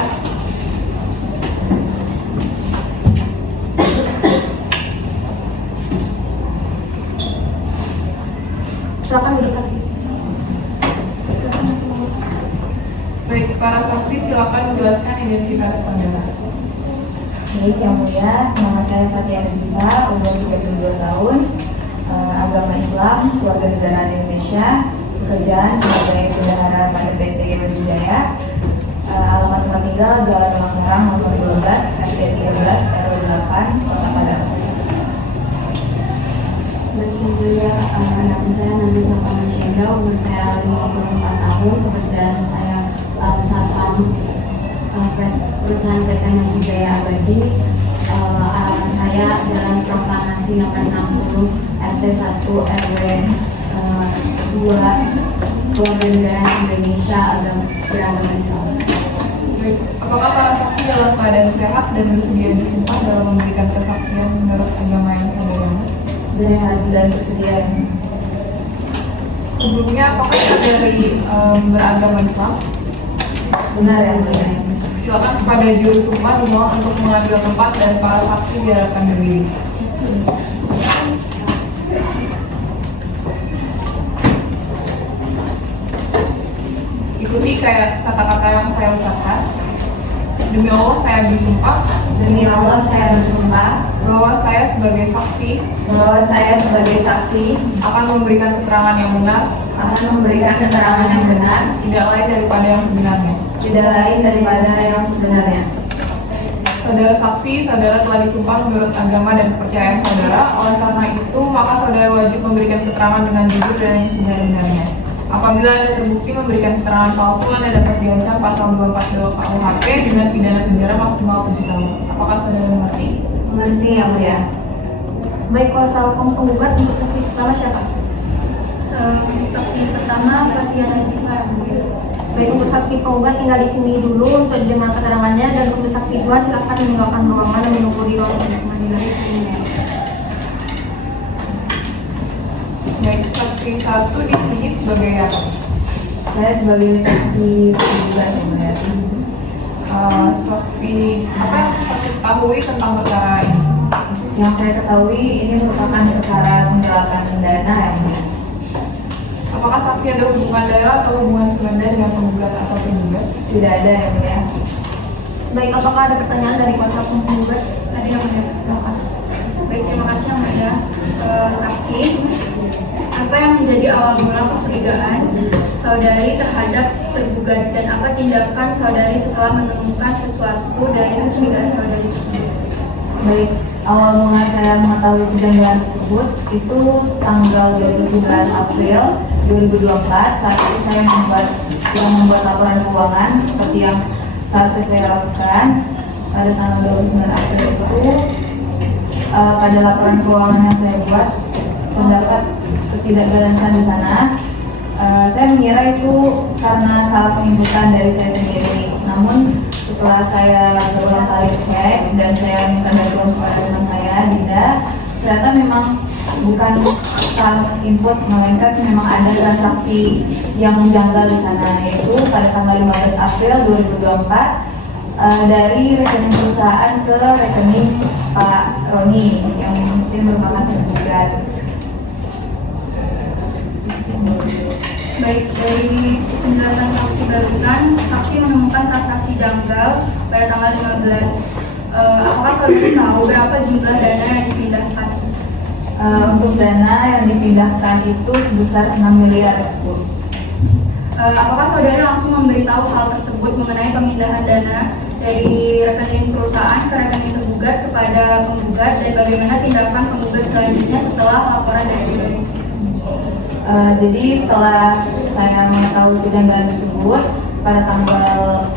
Silakan duduk saksi. Baik, para saksi silakan menjelaskan identitas saudara. Baik yang mulia, nama saya Fatia Rizika, umur 32 tahun, agama Islam, keluarga negaraan Indonesia, pekerjaan sebagai bendahara pada PT Wijaya, alamat tempat tinggal Jalan Mangkarang nomor 12, RT 13, RW 8, Kota Padang. Baik yang mulia, nama saya Nazul Sapanan Syendra, umur saya 54 tahun, pekerjaan saya satpam perusahaan PT Maju Jaya Abadi. Alamat saya Jalan Proklamasi nomor 60, RT 1, RW 2, keluarga negaraan Indonesia, beragama Islam. Baik, apakah para saksi dalam keadaan sehat dan bersedia disumpah dalam memberikan kesaksian menurut agama yang saudara? Sehat dan bersedia. Sebelumnya, apakah saudari beragama Islam? Benar yang mulia. Silakan kepada juru sumpah dimohon untuk mengambil tempat dan para saksi diharapkan berdiri. Ikuti kata-kata yang saya ucapkan. Demi Allah saya bersumpah. Demi Allah saya bersumpah Bahwa saya sebagai saksi akan memberikan keterangan yang benar, tidak lain daripada yang sebenarnya. Saudara saksi, saudara telah disumpah menurut agama dan kepercayaan saudara. Oleh karena itu, maka saudara wajib memberikan keterangan dengan jujur dan yang sebenarnya. Apabila Anda terbukti memberikan keterangan palsu, Anda dapat diancam pasal 242 KUHP dengan pidana penjara maksimal 7 tahun. Apakah saudara mengerti? Mengerti yang mulia. Baik, kuasa hukum penggugat untuk saksi pertama siapa? Saksi pertama Fatia Rizika. Baik, untuk saksi penggugat tinggal di sini dulu untuk didengar keterangannya, dan untuk saksi 2 silakan meninggalkan ruangan dan menunggu di ruang pengadilan. Baik, saksi 1 di sini sebagai apa? Saya sebagai saksi penggugat yang mulia. Saksi apa yang saksi ketahui tentang perkara ini? Yang saya ketahui ini merupakan perkara penggelapan dana yang mulia. Apakah saksi ada hubungan darah atau hubungan sebenda dengan penggugat atau tergugat? Tidak ada yang mulia. Baik, apakah ada pertanyaan dari kuasa hukum penggugat? Ada yang mulia. Silakan. Baik, terima kasih yang mulia. Saksi, apa yang menjadi awal mula kecurigaan saudari terhadap tergugat dan apa tindakan saudari setelah menemukan sesuatu dari kecurigaan saudari tersebut? Baik, awal mula saya mengetahui kejanggalan tersebut itu tanggal 29 April 2024 saat itu saya membuat laporan keuangan seperti yang seharusnya saya lakukan pada tanggal 29 April itu. Pada laporan keuangan yang saya buat terdapat ketidakbalasan di sana. Saya mengira itu karena salah penginputan dari saya sendiri. Namun setelah saya berulang kali cek dan saya minta bantuan kepada teman saya, Dinda, ternyata memang bukan salah input, melainkan memang ada transaksi yang janggal di sana, yaitu pada tanggal 15 April 2024 dari rekening perusahaan ke rekening Pak Roni yang mungkin merupakan tergugat. Baik, dari penjelasan saksi barusan, saksi menemukan transaksi janggal pada tanggal 15. Apakah saudara tahu berapa jumlah dana yang dipindahkan? Untuk dana yang dipindahkan itu sebesar 6 miliar. Apakah saudara langsung memberitahu hal tersebut mengenai pemindahan dana dari rekening perusahaan ke rekening tergugat kepada penggugat, dan bagaimana tindakan penggugat selanjutnya setelah laporan dari saudara? Jadi setelah saya mengetahui kejanggalan tersebut pada tanggal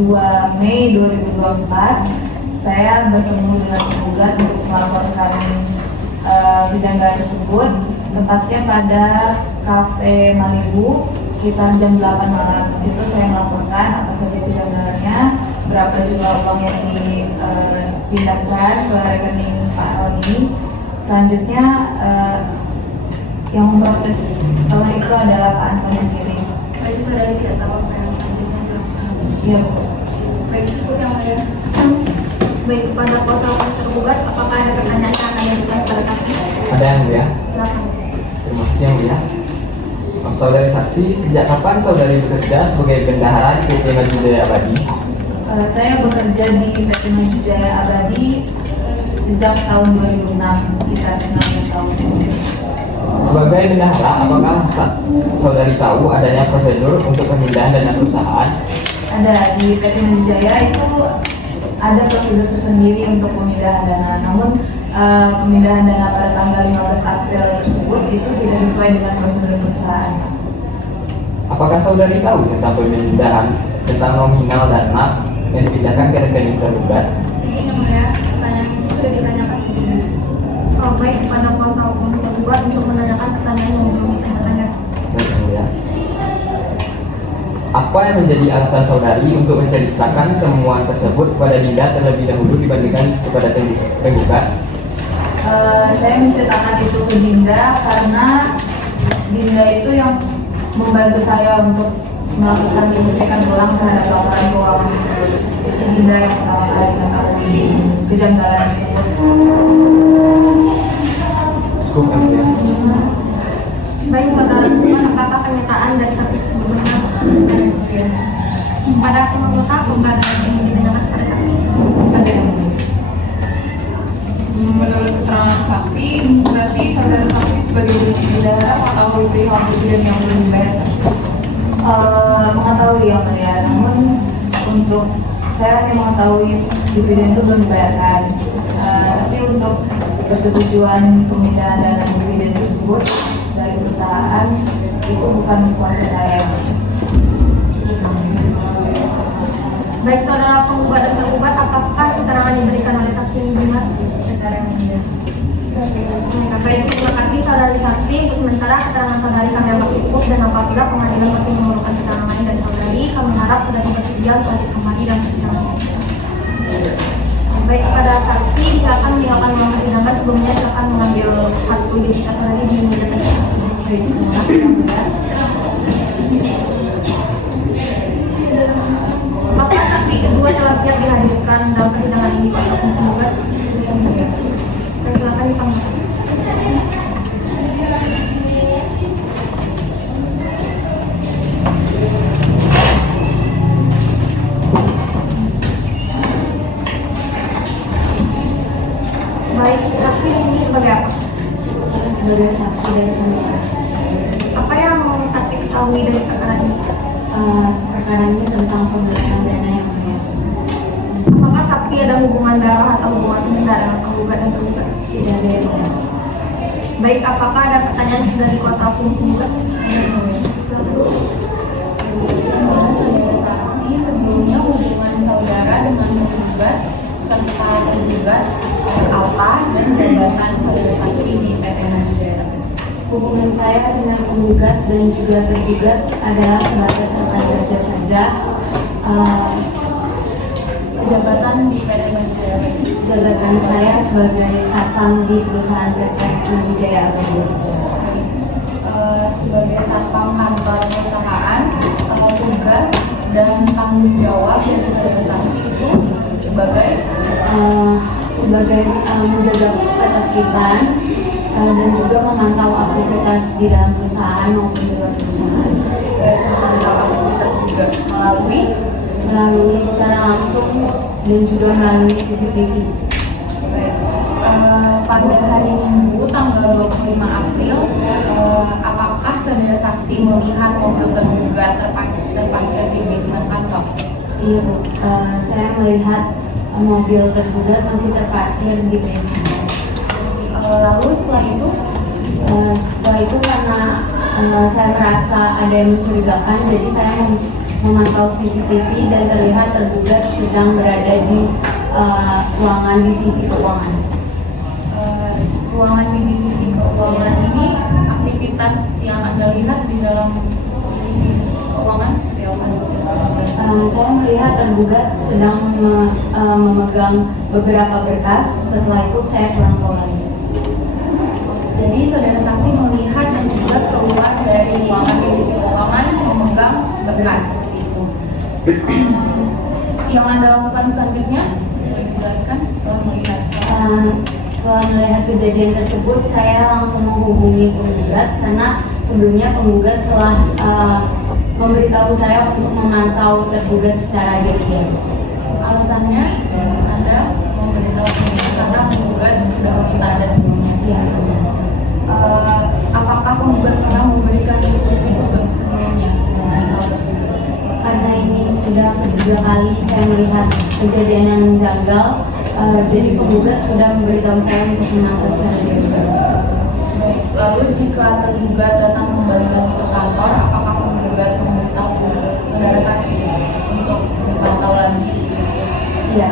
2 Mei 2024, saya bertemu dengan penggugat untuk melaporkan kejanggalan tersebut, tempatnya pada Cafe Malibu sekitar jam 8 malam. Di situ saya melaporkan apa saja kejanggalannya, berapa jumlah uang yang dipindahkan ke rekening Pak Roni. Selanjutnya yang memproses setelah itu adalah Pak Anton sendiri. Berarti saudara tidak tahu apa yang selanjutnya dilakukan? Iya. Baik, cukup yang mulia. Baik, kepada kuasa hukum tergugat, apakah ada pertanyaan yang akan diajukan kepada saksi? Ada yang mulia? Silakan. Terima kasih yang mulia. Saudari saksi, sejak kapan saudari bekerja sebagai bendahara di PT Maju Jaya Abadi? Saya bekerja di PT Maju Jaya Abadi sejak tahun 2006, sekitar 19 tahun. Sebagai bendahara, apakah saudari tahu adanya prosedur untuk pemindahan dana perusahaan? Ada, di PT Maju Jaya itu ada prosedur tersendiri untuk pemindahan dana. Namun pemindahan dana pada tanggal 15 April tersebut itu tidak sesuai dengan prosedur perusahaan. Apakah saudari tahu tentang pemindahan tentang nominal dana yang dipindahkan ke rekening tergugat? Izin yang mulia, pertanyaan itu sudah ditanyakan sebelumnya. Oh, baik, kepada kuasa hukum tergugat untuk menanyakan pertanyaan yang belum ditanyakannya. Baik, yang mulia. Apa yang menjadi alasan saudari untuk menceritakan temuan tersebut kepada Dinda terlebih dahulu dibandingkan kepada penggugat? Saya menceritakan itu ke Dinda karena Dinda itu yang membantu saya untuk melakukan pengecekan ulang terhadap laporan keuangan tersebut. Itu Dinda yang pertama kali mengetahui kejanggalan tersebut. Cukup yang mulia. Baik, saudara tergugat, apakah pernyataan dari saksi tersebut benar? Pada hakim anggota, apakah ada yang ingin ditanyakan kepada saksi? Ada yang Menurut keterangan saksi, berarti saudara saksi sebagai bendahara mengetahui perihal dividen yang belum dibayarkan. mengetahui yang mulia, namun untuk saya hanya mengetahui dividen itu belum dibayarkan. Tapi untuk persetujuan pemindahan dana dividen tersebut dari perusahaan itu bukan kuasa saya. Baik, saudara penggugat dan tergugat, apakah keterangan yang diberikan oleh saksi ini benar? Sekarang ini. Baik, terima kasih saudari saksi. Untuk sementara keterangan saudari kami anggap cukup, dan apabila pengadilan masih memerlukan keterangan lain dari saudari, kami harap saudari bersedia untuk hadir kembali dan persidangan. Baik, kepada saksi silakan menyiapkan ulang persidangan. Sebelumnya silakan mengambil kartu identitas saudari di meja tadi. Terima kasih yang mulia. Apakah saksi kedua telah siap dihadirkan dalam persidangan ini kuasa hukum penggugat? Baik, silakan dipanggil. Baik, saksi ini sebagai apa? Sebagai saksi dari penggugat. Apa yang mau saksi ketahui dari perkara ini? Perkara ini tentang penggunaan dana yang mulia. Apakah saksi ada hubungan darah atau hubungan sebentar dengan penggugat dan tergugat? Tidak ada yang mulia. Baik, apakah ada pertanyaan dari kuasa hukum penggugat? Saudara saksi, sebelumnya hubungan saudara dengan penggugat serta tergugat apa dan jabatan saudara saksi di PT Maju Jaya? Hubungan saya saya dengan penggugat dan juga tergugat adalah sebatas rekan kerja saja. Jabatan di PT Manjaya Abadi. Jabatan saya sebagai satpam di perusahaan PT Manjaya Abadi. Sebagai satpam kantor perusahaan, tugas dan tanggung jawab dari saudara saksi itu sebagai menjaga ketertiban dan juga memantau aktivitas di dalam perusahaan maupun di luar perusahaan. Aktivitas juga melalui secara langsung dan juga melalui CCTV. Pada hari Minggu tanggal 25 April, apakah saudara saksi melihat mobil tergugat terparkir di basement kantor? Iya Bu, saya melihat mobil tergugat masih terparkir di basement. Lalu setelah itu Karena saya merasa ada yang mencurigakan, jadi saya memantau CCTV dan terlihat tergugat sedang berada di ruangan divisi keuangan. Ruangan di divisi keuangan ini, aktivitas yang Anda lihat di dalam divisi keuangan seperti apa? Saya melihat tergugat sedang memegang beberapa berkas. Setelah itu saya kurang tahu lagi. Jadi saudara saksi melihat dan juga keluar dari ruangan divisi keuangan memegang berkas seperti itu. Yang Anda lakukan selanjutnya dijelaskan setelah melihat. Setelah melihat kejadian tersebut, saya langsung menghubungi penggugat karena sebelumnya penggugat telah memberitahu saya untuk memantau tergugat secara diam-diam. Alasannya Anda memberitahu penggugat karena penggugat sudah meminta Anda sebelumnya. Ya, apakah penggugat pernah memberikan instruksi khusus sebelumnya mengenai hal tersebut? karena ini sudah ketiga kali saya melihat kejadian yang janggal, jadi penggugat sudah memberitahu saya untuk memantau secara diam-diam. Baik, lalu jika tergugat datang kembali lagi ke kantor, apakah penggugat memberitahu saudara saksi untuk dipantau lagi? Iya.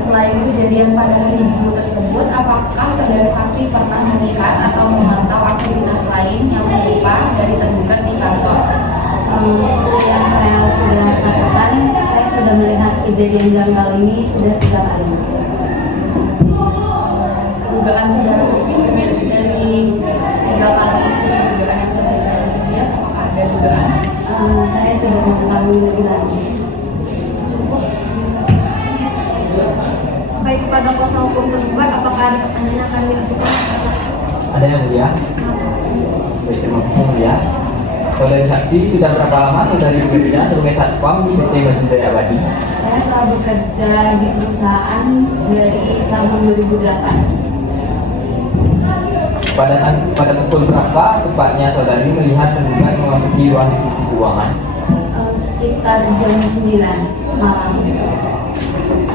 Selain kejadian pada hari Minggu tersebut, apakah saudara saksi pernah melihat atau memantau aktivitas lain yang serupa dari tergugat di kantor? Seperti yang saya sudah katakan, saya sudah melihat kejadian janggal ini sudah 3 kali. Dugaan saudara saksi berbeda dari 3 kali dugaan yang saudara lihat, apakah ada dugaan? Saya tidak mengetahui lebih lanjut. Baik, kepada kuasa hukum tergugat, apakah ada pertanyaan yang akan diajukan? Ada yang mulia? Baik, terima kasih mulia. Saudari saksi, sudah berapa lama saudari bekerja sebagai satpam di PT Manjaya Abadi? Saya telah bekerja di perusahaan dari tahun 2008. Pada pukul berapa tepatnya saudari melihat tergugat memasuki ruang divisi keuangan? Sekitar jam 9 malam.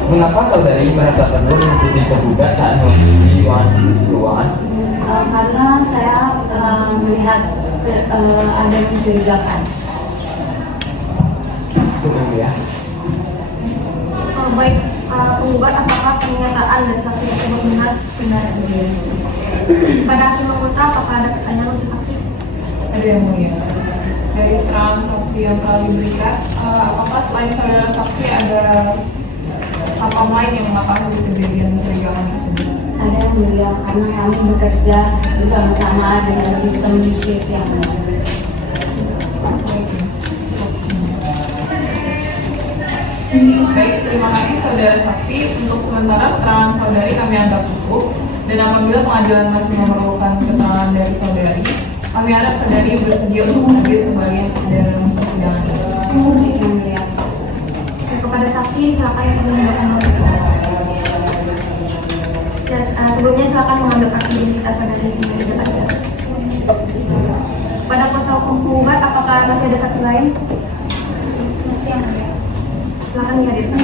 Mengapa saudari merasa perlu mengikuti tergugat saat memasuki ruang divisi keuangan? Karena saya melihat ada yang mencurigakan. Cukup ya. Baik, penggugat, apakah pernyataan dan saksi tersebut benar? Pada hakim anggota, apakah ada pertanyaan untuk saksi? Ada yang mulia. Dari keterangan saksi yang telah diberikan, apakah selain saudara saksi ada satpam lain yang mengetahui kejadian mencurigakan tersebut? Ada yang mulia, karena kami bekerja bersama-sama dengan sistem shift yang benar. Baik, terima kasih saudara saksi. Untuk sementara keterangan saudari kami anggap cukup, dan apabila pengadilan masih memerlukan keterangan dari saudari, kami harap saudari bersedia untuk hadir kembali dalam persidangan ini. Yang mulia. Kepada saksi, silakan menunjukkan nomor. Sebelumnya silakan mengambil kartu identitas saudari di depan Anda. Pada kuasa hukum penggugat, apakah masih ada saksi lain? Masih yang mulia. Silakan dihadirkan.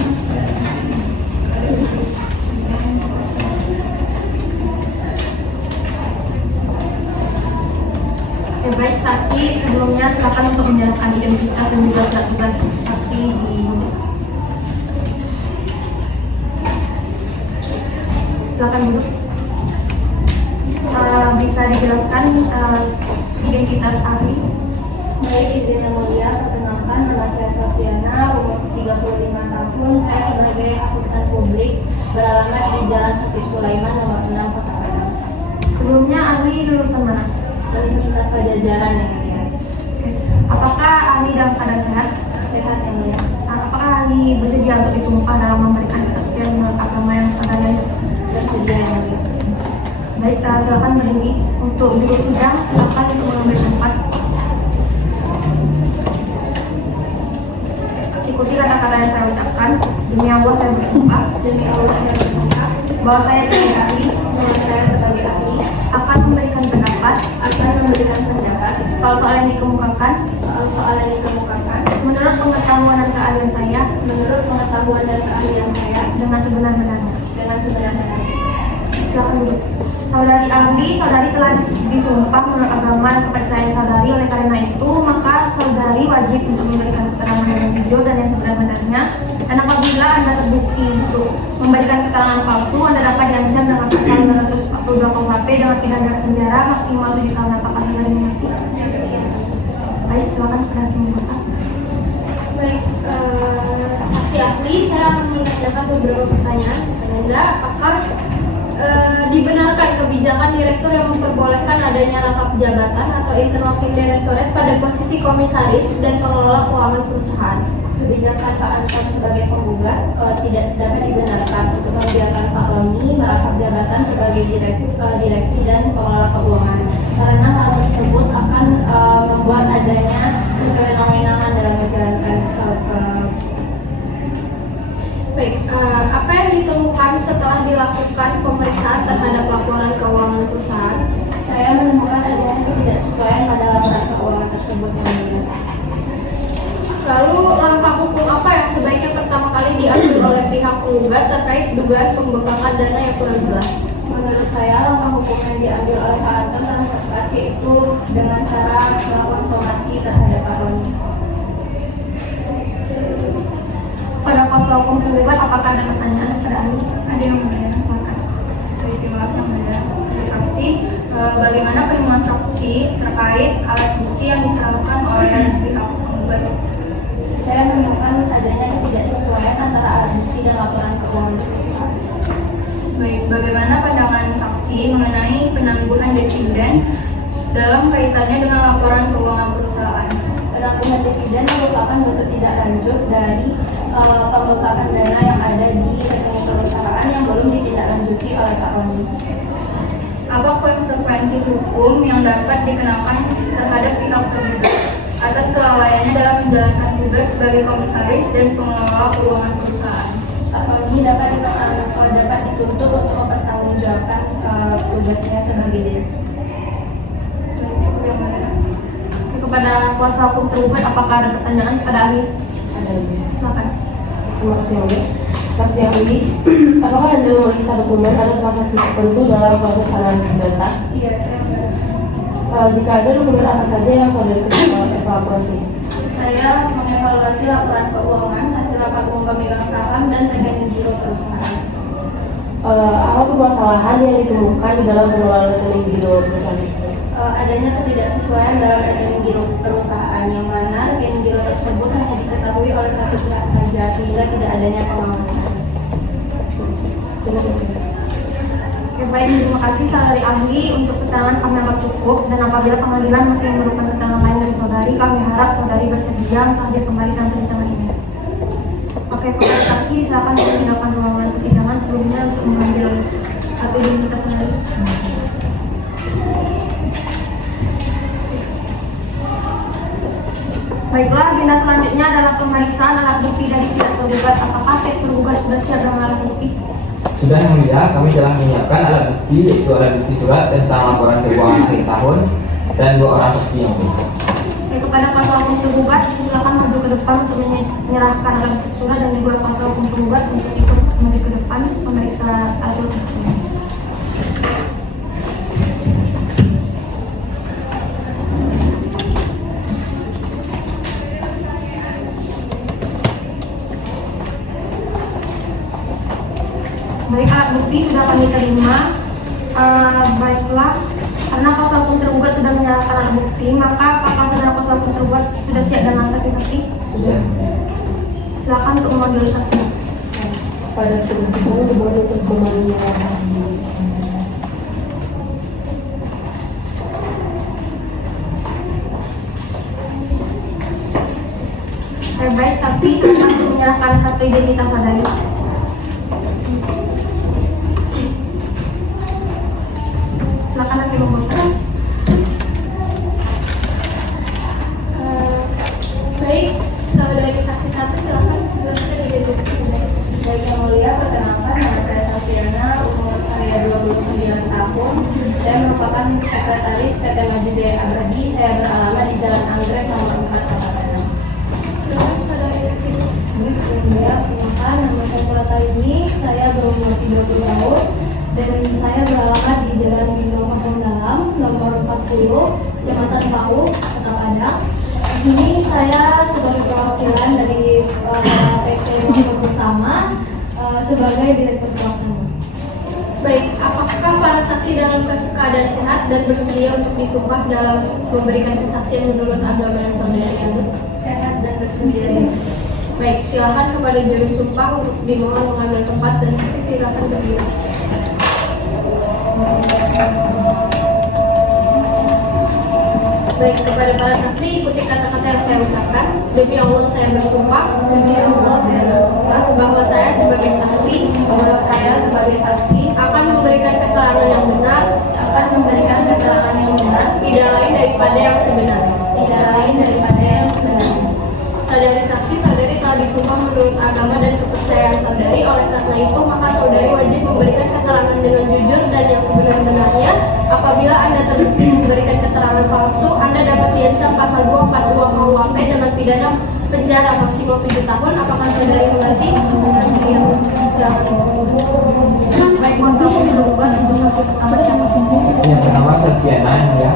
Baik, saksi sebelumnya silakan untuk menyerahkan identitas dan juga surat tugas saksi di silakan duduk. bisa dijelaskan identitas ahli? Baik, izin yang mulia, perkenalkan nama saya Safiana, umur 35 tahun. Saya sebagai akuntan publik beralamat di Jalan Hatip Sulaiman nomor 6 Kota Padang. Sebelumnya ahli lulusan mana? Universitas Pajajaran yang mulia. Apakah ahli dalam keadaan sehat? Sehat yang mulia. Apakah ahli bersedia untuk disumpah dalam memberikan kesaksian menurut agama yang sadar? Bersedia yang mulia. Baik, silakan berdiri. Untuk juru sidang, silakan untuk mengambil tempat. Ikuti kata-kata yang saya ucapkan. Demi Allah saya bersumpah. Demi Allah saya bersumpah Bahwa saya sebagai ahli bahwa saya sebagai ahli akan memberikan pendapat soal-soal yang dikemukakan menurut pengetahuan dan keahlian saya dengan sebenar-benarnya. Silakan duduk. Saudari ahli, saudari telah disumpah menurut agama dan kepercayaan saudari. Oleh karena itu, maka saudari wajib untuk memberikan keterangan yang jujur dan yang sebenar-benarnya. Dan apabila Anda terbukti untuk memberikan keterangan palsu, Anda dapat diancam dengan pasal 242 KUHP dengan pidana penjara maksimal 7 tahun atau pidana mati. Baik, silakan kepada hakim kota. Baik, saksi ahli, saya akan menanyakan beberapa pertanyaan. Anda, apakah dibenarkan kebijakan direktur yang memperbolehkan adanya rangkap jabatan atau interlocking directorate pada posisi komisaris dan pengelola keuangan perusahaan? Kebijakan Pak Anton sebagai penggugat tidak dapat dibenarkan untuk membiarkan Pak Roni merangkap jabatan sebagai direksi dan pengelola keuangan, karena hal tersebut akan membuat adanya kesewenang-wenangan dalam menjalankan Baik, apa yang ditemukan setelah dilakukan pemeriksaan terhadap laporan keuangan perusahaan? Saya menemukan adanya ketidaksesuaian pada laporan keuangan tersebut. Lalu langkah hukum apa yang sebaiknya pertama kali diambil oleh pihak penggugat terkait dugaan pembengkakan dana yang kurang jelas? Menurut saya langkah hukum yang diambil oleh Pak Anton dalam tepat yaitu dengan cara melakukan somasi terhadap Pak Roni. Pada kuasa hukum penggugat, apakah ada pertanyaan kepada ahli? Ada yang mulia. Baik, terima kasih yang mulia. Saksi, bagaimana penemuan saksi terkait alat bukti yang diserahkan oleh pihak penggugat? Saya menemukan adanya ketidaksesuaian antara alat bukti dan laporan keuangan perusahaan. Baik, bagaimana pandangan saksi mengenai penangguhan dividen dalam kaitannya dengan laporan keuangan perusahaan? Penangguhan dividen merupakan bentuk tidak lanjut dari pembengkakan dana yang ada di rekening perusahaan yang belum ditindaklanjuti oleh Pak Roni. Apa konsekuensi hukum yang dapat dikenakan terhadap pihak tergugat atas kelalaiannya dalam menjalankan tugas sebagai komisaris dan pengelola keuangan perusahaan? Pak Roni dapat dituntut untuk mempertanggungjawabkan tugasnya sebagai direksi. Kepada kuasa hukum tergugat, apakah ada pertanyaan kepada ahli? Ada. Silakan. Terima kasih yang mulia. Saksi ahli, apakah Anda memeriksa dokumen atau transaksi tertentu dalam proses analisis data? Iya, saya Jika ada dokumen apa saja yang saudara evaluasi? Saya mengevaluasi laporan keuangan, hasil rapat umum pemegang saham, dan rekening giro perusahaan. Apa permasalahan yang ditemukan di dalam pengelolaan rekening giro perusahaan? Adanya ketidaksesuaian dalam rekening giro perusahaan, yang mana rekening giro tersebut hanya diketahui oleh satu pihak saja sehingga tidak adanya pengawasan. Oke, baik, terima kasih saudari ahli. Untuk keterangan kami anggap cukup, dan apabila pengadilan masih memerlukan keterangan lain dari saudari, kami harap saudari bersedia untuk hadir kembali dalam persidangan ini. Oke, kepada saksi silakan meninggalkan ruangan persidangan sebelumnya untuk mengambil satu identitas saudari. Baiklah, agenda selanjutnya adalah pemeriksaan alat bukti dari pihak tergugat. Apakah pihak tergugat sudah siap dengan alat bukti? Sudah yang mulia, kami telah menyiapkan alat bukti, yaitu alat bukti surat tentang laporan keuangan akhir tahun dan 2 orang saksi yang mulia. Oke, kepada kuasa hukum tergugat, silakan maju ke depan untuk menyerahkan alat bukti surat, dan juga kuasa hukum tergugat untuk ikut maju ke depan memeriksa alat bukti. Baik, alat bukti sudah kami terima. Baiklah, Karena kuasa hukum tergugat sudah menyerahkan alat bukti, maka apakah saudara kuasa hukum tergugat sudah siap dengan saksi-saksi? Sudah. Silakan untuk memanggil saksi. Pada persidangan dimohon untuk memanggil saksi. Baik, saksi silakan untuk menyerahkan kartu identitas saudari. Silakan hakim membuka. Baik, saudari saksi 1 silakan jelaskan identitas saudari. Baik yang mulia, perkenalkan nama saya Safiana, umur saya 29 tahun. Saya merupakan sekretaris PT Maju Jaya Abadi. Saya beralamat di Jalan Anggrek nomor 4 Kota Padang. Silakan saudari saksi. Baik, yang mulia, perkenalkan nama saya Puratayuni, saya berumur 30 tahun dan saya beralamat di Jalan Ginong Kampung Dalam nomor 40, Kecamatan Pau, Kota Padang. Di sini saya sebagai perwakilan dari PT Makmur Bersama sebagai direktur pelaksana. Baik, apakah para saksi dalam keadaan sehat dan bersedia untuk disumpah dalam memberikan kesaksian menurut agama yang saudari anut? Sehat dan bersedia. Baik, silakan kepada juru sumpah untuk dimohon mengambil tempat dan saksi silakan berdiri. Baik, kepada para saksi ikuti kata-kata yang saya ucapkan. Demi Allah saya bersumpah. Demi Allah saya bersumpah Bahwa saya sebagai saksi bahwa saya sebagai saksi akan memberikan keterangan yang benar, akan memberikan keterangan yang benar, tidak lain daripada yang sebenarnya. tidak lain daripada yang sebenarnya. Saudari saksi, saudari telah disumpah menurut agama dan kepercayaan saudari. Oleh karena itu, maka saudari wajib memberikan keterangan dengan jujur dan yang sebenar-benarnya. Apabila Anda terbukti memberikan keterangan palsu, Anda dapat diancam pasal 242 KUHP dengan pidana penjara maksimal 7 tahun. Apakah saudari mengerti? Silakan. Baik, kuasa hukum tergugat untuk saksi pertama siapa? Yang pertama Safiana ya.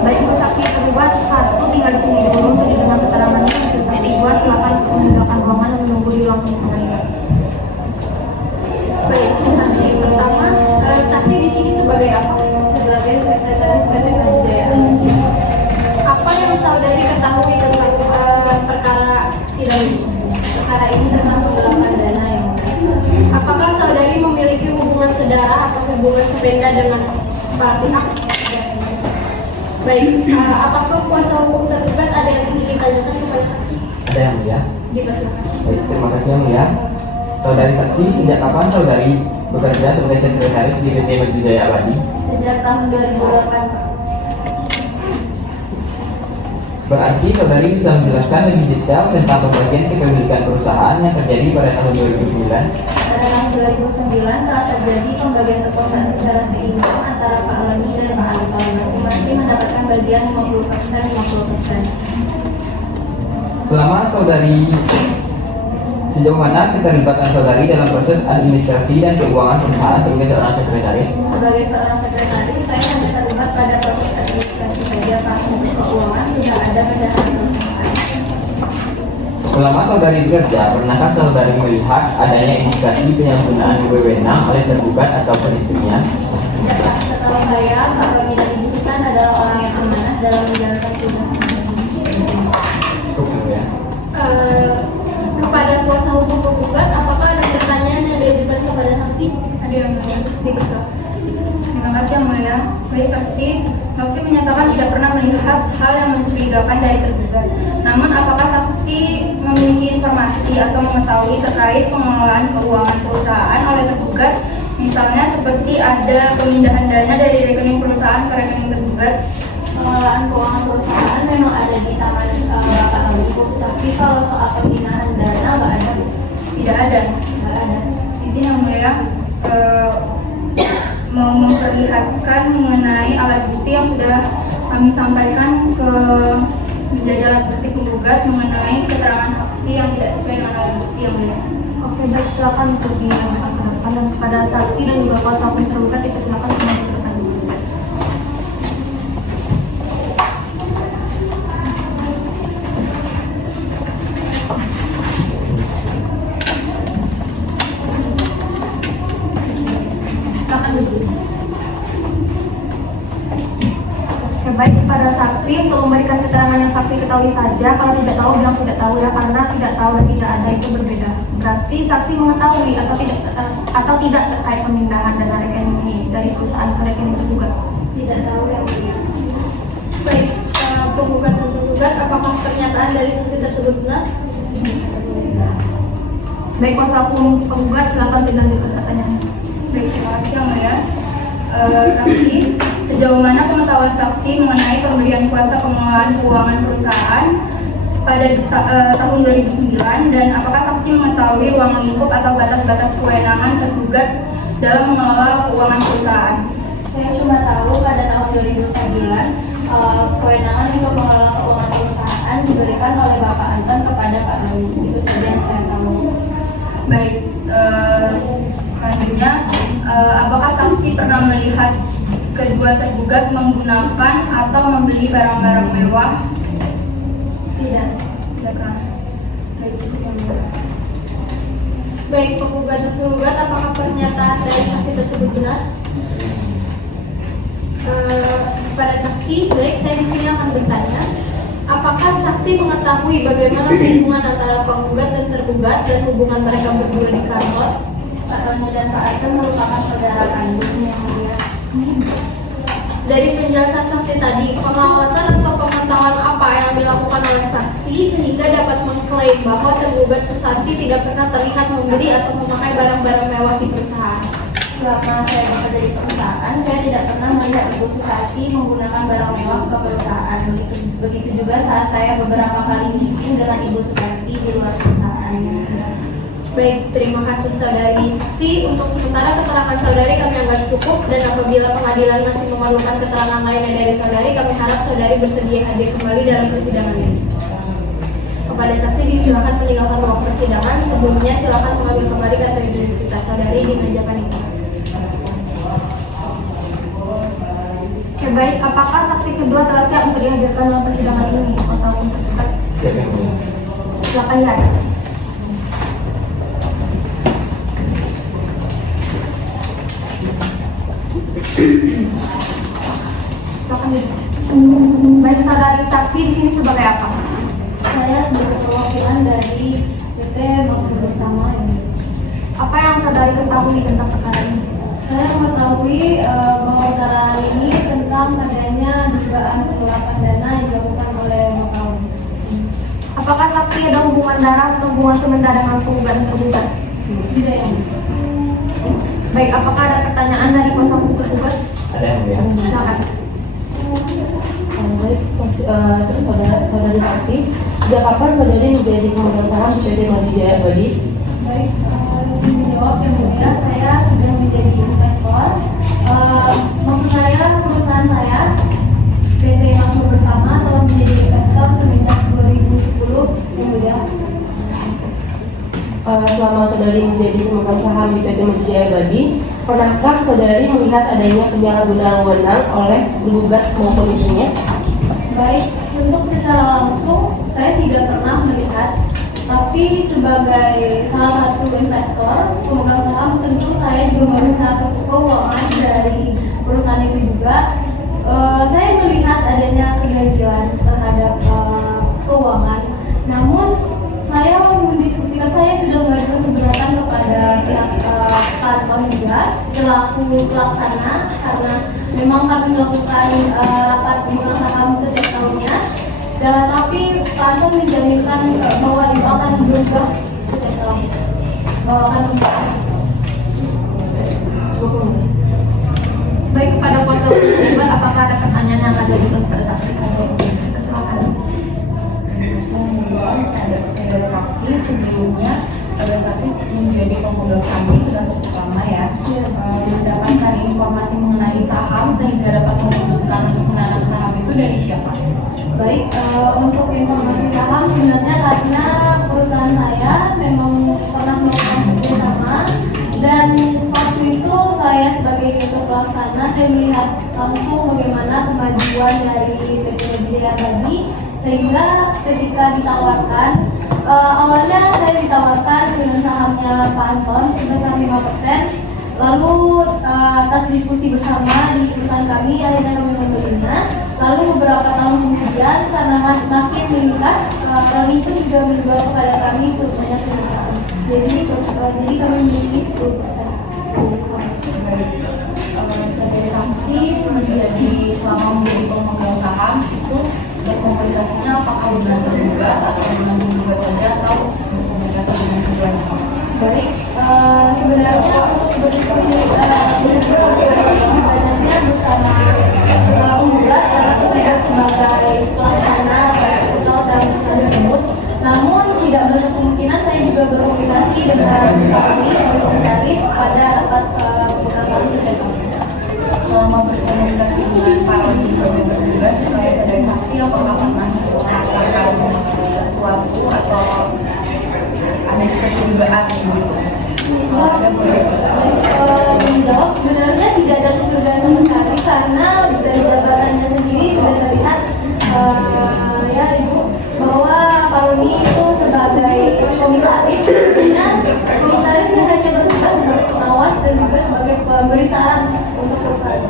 Baik, untuk saksi tergugat 1 tinggal di sini dulu untuk didengar keterangannya. Untuk saksi 2 silakan meninggalkan ruangan dan menunggu di ruang pengadilan. Baik, saksi pertama, saksi di sini sebagai apa? Sebagai sekretaris PT Maju Jaya Abadi. Apa yang saudari ketahui tentang perkara sidang ini? Perkara ini tentang penggelapan dana yang Apakah saudari memiliki hubungan saudara atau hubungan sepeda dengan para pihak? Baik, apakah kuasa hukum tergugat ada yang ingin ditanyakan kepada saksi? Ada yang mulia. Dipersilakan. Baik, terima kasih yang mulia. Saudari saksi, sejak kapan saudari bekerja sebagai sekretaris di PT Maju Jaya Abadi? sejak tahun 2008. Berarti saudari bisa menjelaskan lebih detail tentang pembagian kepemilikan perusahaan yang terjadi pada tahun 2009? Pada tahun 2009 telah terjadi pembagian kekuasaan secara seimbang antara Pak Leni dan Pak Anton. Masing-masing mendapatkan bagian 50%. Selama saudari, sejauh mana keterlibatan saudari dalam proses administrasi dan keuangan perusahaan sebagai seorang sekretaris? Sebagai seorang sekretaris, saya hanya terlibat pada proses administrasi saja. Pak, untuk keuangan sudah ada kendaraan perusahaan. Selama saudari bekerja, pernahkah saudari melihat adanya indikasi penyalahgunaan wewenang oleh tergugat ataupun istrinya? Setelah saya, Pak Roni dan Ibu Susan adalah orang yang amanah dalam menjalankan tugasnya. Cukup ya. Kepada kuasa hukum penggugat, apakah ada pertanyaan yang diajukan kepada saksi? Ada yang mulia. Dipersilakan. Terima kasih yang mulia. Baik, saksi menyatakan tidak pernah melihat hal yang mencurigakan dari tergugat. Namun apakah saksi memiliki informasi atau mengetahui terkait pengelolaan keuangan perusahaan oleh tergugat? Misalnya seperti ada pemindahan dana dari rekening perusahaan ke rekening tergugat. Pengelolaan keuangan perusahaan memang ada di tangan Bapak Ibu, tapi kalau soal pemindahan dana nggak ada. Tidak ada. Nggak ada. Izin yang mulia, mau memperlihatkan mengenai alat bukti yang sudah kami sampaikan ke menjadi alat bukti penggugat mengenai keterangan saksi yang tidak sesuai dengan alat bukti yang mulia. Oke, baik, silakan untuk diangkat dan kepada saksi dan juga kuasa hukum tergugat dipersilakan untuk mengajukan. Silakan duduk. saksi ketahui saja, kalau tidak tahu bilang tidak tahu ya, karena tidak tahu dan tidak ada itu berbeda. Berarti saksi mengetahui atau tidak terkait pemindahan dana rekening ini dari perusahaan ke rekening tergugat. Tidak tahu yang mulia. Baik, penggugat dan tergugat, apakah pernyataan dari saksi tersebut benar? Baik, kuasa hukum penggugat silakan dilanjutkan pertanyaannya. Baik, terima kasih Yang Mulia. Saksi, sejauh mana pengetahuan saksi mengenai pemberian kuasa pengelolaan keuangan perusahaan pada tahun 2009 dan apakah saksi mengetahui ruang lingkup atau batas-batas kewenangan tergugat dalam mengelola keuangan perusahaan? Saya cuma tahu pada tahun 2009 kewenangan untuk mengelola keuangan perusahaan diberikan oleh Bapak Anton kepada Pak Doni. Itu saja yang saya tahu. Baik, selanjutnya, apakah saksi pernah melihat kedua tergugat menggunakan atau membeli barang-barang mewah? Tidak. Tidak pernah. Baik, cukup Yang Mulia. Baik, penggugat dan tergugat, apakah pernyataan dari saksi tersebut benar? Pada saksi, baik, saya di sini akan bertanya, apakah saksi mengetahui bagaimana hubungan antara penggugat dan tergugat dan hubungan mereka berdua di kantor? Pak Doni dan Pak Anton merupakan saudara kandung yang mulia. Dari penjelasan saksi tadi, pengawasan atau pemantauan apa yang dilakukan oleh saksi sehingga dapat mengklaim bahwa tergugat Susanti tidak pernah terlihat membeli atau memakai barang-barang mewah di perusahaan? Selama saya bekerja di perusahaan, saya tidak pernah melihat Ibu Susanti menggunakan barang mewah ke perusahaan. Begitu juga saat saya beberapa kali meeting dengan Ibu Susanti di luar perusahaan. Baik, terima kasih saudari saksi. Untuk sementara keterangan saudari kami anggap cukup dan apabila pengadilan masih memerlukan keterangan lainnya dari saudari, kami harap saudari bersedia hadir kembali dalam persidangan ini. Kepada saksi disilakan meninggalkan ruang persidangan. Sebelumnya silakan mengambil kembali kartu identitas saudari di meja panitia. Oke, baik, apakah saksi kedua telah siap untuk dihadirkan dalam persidangan ini? Kuasa hukum tergugat, Siapa yang mulia? silakan dihadir. Silakan duduk. Baik, saudari saksi di sini sebagai apa? Saya sebagai perwakilan dari PT Makmur Bersama ini. Apa yang saudari ketahui tentang perkara ini? Saya mengetahui bahwa perkara ini tentang adanya dugaan penggelapan dana yang dilakukan oleh Makaun. Apakah saksi ada hubungan darah atau hubungan sementara dengan penggugat dan tergugat? Tidak yang Baik, apakah ada pertanyaan dari kuasa hukum tergugat? Ada yang mulia? Silakan. Baik, saksi, terus saudari saksi, sejak kapan saudari menjadi pemegang saham di PT Maju Jaya Abadi? baik, menjawab yang mulia, saya sudah menjadi investor. Maksud saya perusahaan saya PT Makmur Bersama telah menjadi investor semenjak 2010 yang mulia. Selama saudari menjadi pemegang saham di PT Maju Jaya Abadi, pernahkah saudari melihat adanya penyalahgunaan wewenang oleh tergugat maupun istrinya? Baik, untuk secara langsung saya tidak pernah melihat, tapi sebagai salah satu investor pemegang saham tentu saya juga memeriksa keuangan dari perusahaan itu juga. Saya melihat adanya keganjilan terhadap keuangan, namun saya mendiskusikan, saya sudah mengajukan keberatan kepada pihak kantor juga selaku pelaksana, karena memang kami melakukan rapat pemegang saham setiap tahunnya, dan tapi kantor menjaminkan bahwa itu akan berubah setiap tahun, bahwa akan berubah. Baik, kepada kuasa hukum tergugat, apakah ada pertanyaan yang akan diajukan kepada saksi? Silakan. Saudara saksi sebelumnya, saudara saksi menjadi pemegang kami sudah cukup lama ya. Mendapatkan informasi mengenai saham sehingga dapat memutuskan untuk menanam saham itu dari siapa? Baik, untuk informasi saham sebenarnya karena perusahaan saya memang pernah melakukan kerjasama, dan waktu itu saya sebagai direktur pelaksana saya melihat langsung bagaimana kemajuan dari PT Jaya Abadi, sehingga ketika ditawarkan, awalnya saya ditawarkan dengan sahamnya Pak Anton sebesar 5%, lalu atas diskusi bersama di perusahaan kami akhirnya kami membelinya. Lalu beberapa tahun kemudian karena makin meningkat, hal itu juga menjual kepada kami sebanyak 5 kali. Jadi kami memiliki 10%. Sebagai sanksi menjadi selama menjadi pemegang saham itu berkomunikasinya apakah dengan tergugat atau dengan penggugat saja atau berkomunikasi dengan penggugat? Baik, sebenarnya untuk berdiskusi banyaknya bersama penggugat karena penggugat sebagai pelaksana eksekutor dan tersebut. Namun tidak banyak kemungkinan saya juga berkomunikasi dengan Pak Andi sebagai komisaris pada rapat komunikasi tersebut. Selama berkomunikasi dengan Pak Andi sebagai tergugat, sebagai saksi apakah pernah merasakan sesuatu atau ada kecurigaan gitu? Kalau ada boleh menjawab sebenarnya tidak ada kecurigaan sama sekali karena dari jabatannya sendiri sudah terlihat ya Ibu bahwa Pak Roni itu sebagai komisaris, sebenarnya komisarisnya hanya bertugas sebagai pengawas dan juga sebagai pemberi saran untuk perusahaan.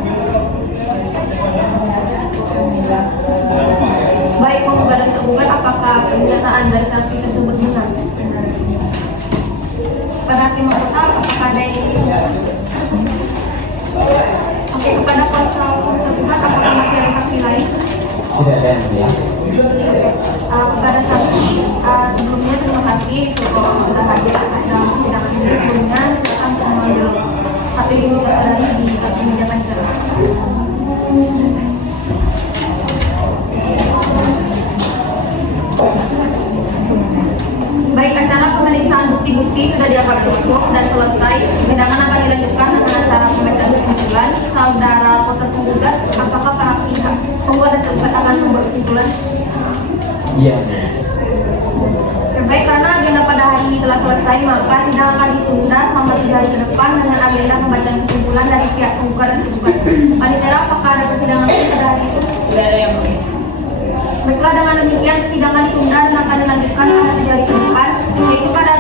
Baik penggugat dan tergugat, apakah pernyataan dari saksi tersebut benar? Pada hakim anggota, apakah ada yang ingin? Oke, kepada kuasa tergugat, apakah masih ada saksi lain? Tidak ada yang mulia. Kepada saksi sebelumnya terima kasih sudah hadir dalam persidangan ini. Sebelumnya silakan untuk mengambil HP di meja tadi di kaki meja panjang. Baik, acara pemeriksaan bukti-bukti sudah dianggap cukup dan selesai. Persidangan akan dilanjutkan dengan acara pembacaan kesimpulan. Saudara kuasa penggugat, apakah para pihak penggugat dan tergugat akan membuat kesimpulan? Iya. Baik, karena agenda pada hari ini telah selesai, maka sidang akan ditunda selama 3 hari ke depan dengan agenda pembacaan kesimpulan dari pihak penggugat dan tergugat. Panitera, apakah ada persidangan pada hari itu? Tidak ada yang mulia. Baiklah, dengan demikian persidangan ditunda dan akan dilanjutkan pada 3 hari ke depan, yaitu pada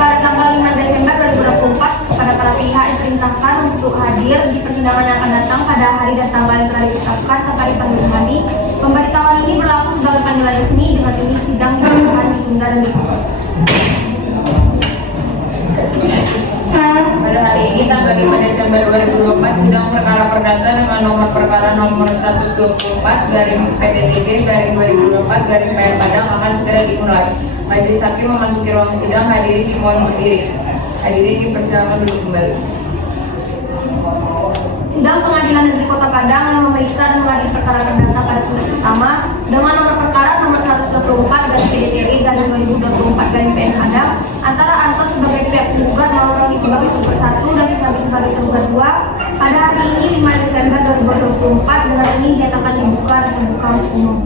tanggal 5 Desember 2024. Kepada para pihak diperintahkan untuk hadir di persidangan yang akan datang pada hari dan tanggal yang telah ditetapkan tanpa dipanggil kembali. Pemberitahuan ini berlaku sebagai panggilan resmi. Dengan ini sidang akan ditunda dan ditutup. Pada hari ini tanggal 5 Desember 2024, sidang perkara perdata dengan nomor perkara nomor 124 garing PTTG garing 2024 garing PN Padang akan segera dimulai. Majelis hakim memasuki ruang sidang, hadirin dimohon berdiri. Hadirin dipersilakan duduk kembali. Sidang Pengadilan Negeri Kota Padang yang memeriksa dan mengadili perkara perdata pada tingkat pertama dengan nomor perkara nomor 124 garing PDTRI garing 2024 garing PN Padang antara Anton sebagai pihak penggugat maupun Rocky sebagai penggugat 1 dan Isabel sebagai penggugat 2 pada hari ini 5 Desember 2024. Dengan ini dinyatakan dibuka dan terbuka untuk umum.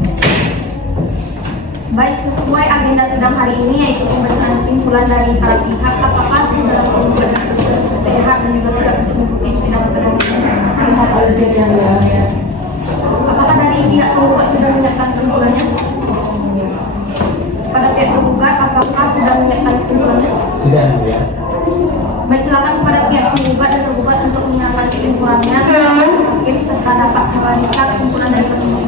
Baik, sesuai agenda sidang hari ini yaitu pembacaan kesimpulan dari para pihak, apakah saudara penggugat dan tergugat sehat dan juga siap untuk mengikuti persidangan pada hari ini? Sehat walafiat yang mulia. Apakah dari pihak penggugat sudah menyiapkan kesimpulannya? Pada pihak penggugat, apakah sudah menyiapkan kesimpulannya? Sudah yang mulia. Baik, silakan kepada pihak penggugat dan tergugat untuk menyiapkan kesimpulannya. Hakim serta dapat memeriksa kesimpulan dari kesimpulan.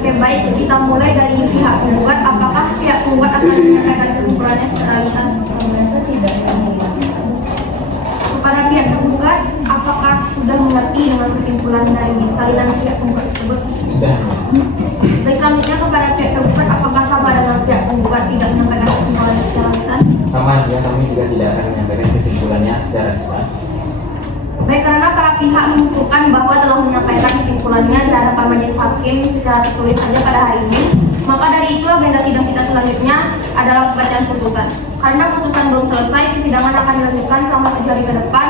Oke, baik, kita mulai dari pihak penggugat. Apakah pihak penggugat akan menyampaikan kesimpulannya secara lisan? Tidak. Kepada pihak tergugat, apakah sudah mengerti dengan kesimpulan dari salinan pihak penggugat tersebut? Sudah. Baik, selanjutnya kepada pihak tergugat, apakah sama dengan pihak penggugat tidak menyampaikan kesimpulannya secara lisan? Sama juga kami juga tidak akan menyampaikan kesimpulannya secara lisan. Baik, karena para pihak menyimpulkan bahwa telah menyampaikan kesimpulannya di hadapan majelis hakim secara tertulis saja pada hari ini, maka dari itu agenda sidang kita selanjutnya adalah pembacaan putusan. Karena putusan belum selesai, persidangan akan dilanjutkan selama 7 hari ke depan,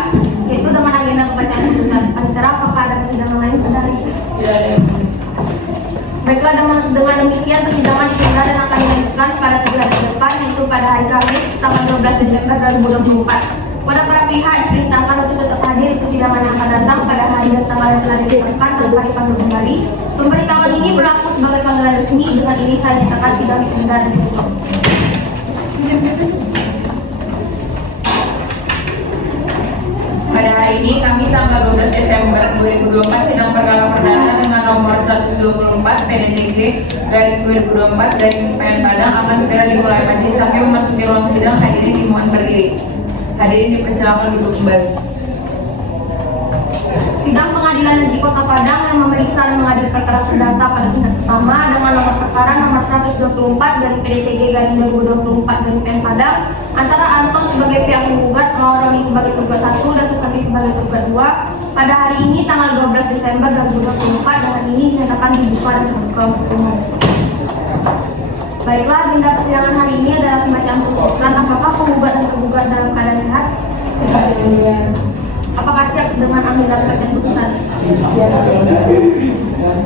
yaitu dengan agenda pembacaan putusan. Antara apakah ada persidangan lain pada hari ini? Tidak ada yang mulia. Baiklah, dengan demikian persidangan ditunda dan akan dilanjutkan pada 3 hari ke depan, yaitu pada hari Kamis tanggal 12 Desember 2024. Pada para pihak diperintahkan untuk tetap hadir di persidangan yang akan datang pada hari dan tanggal yang telah ditetapkan tanpa dipanggil kembali. Pemberitahuan ini berlaku sebagai panggilan resmi. Dengan ini saya nyatakan sidang ditunda dan ditutup. Pada hari ini, Kamis tanggal 12 Desember 2024, sidang perkara perdana dengan nomor 124 PDTG garing 2024 garing PN Padang akan segera dimulai. Majelis hakim memasuki ruang sidang. Hadirin dimohon berdiri. Hadirin dipersilakan duduk kembali. Sidang Pengadilan Negeri Kota Padang yang memeriksa dan mengadili perkara perdata pada tingkat pertama dengan nomor perkara nomor 124 garing PDTG garing 2024 garing PN Padang antara Anton sebagai pihak penggugat melawan Roni sebagai tergugat 1 dan Susanti sebagai tergugat 2 pada hari ini tanggal 12 Desember 2024. Dengan ini dinyatakan dibuka dan terbuka untuk umum. Baiklah, agenda persidangan hari ini adalah pembacaan putusan. Apakah penggugat dan tergugat dalam keadaan sehat? Sehat. Apakah siap dengan agenda pembacaan putusan?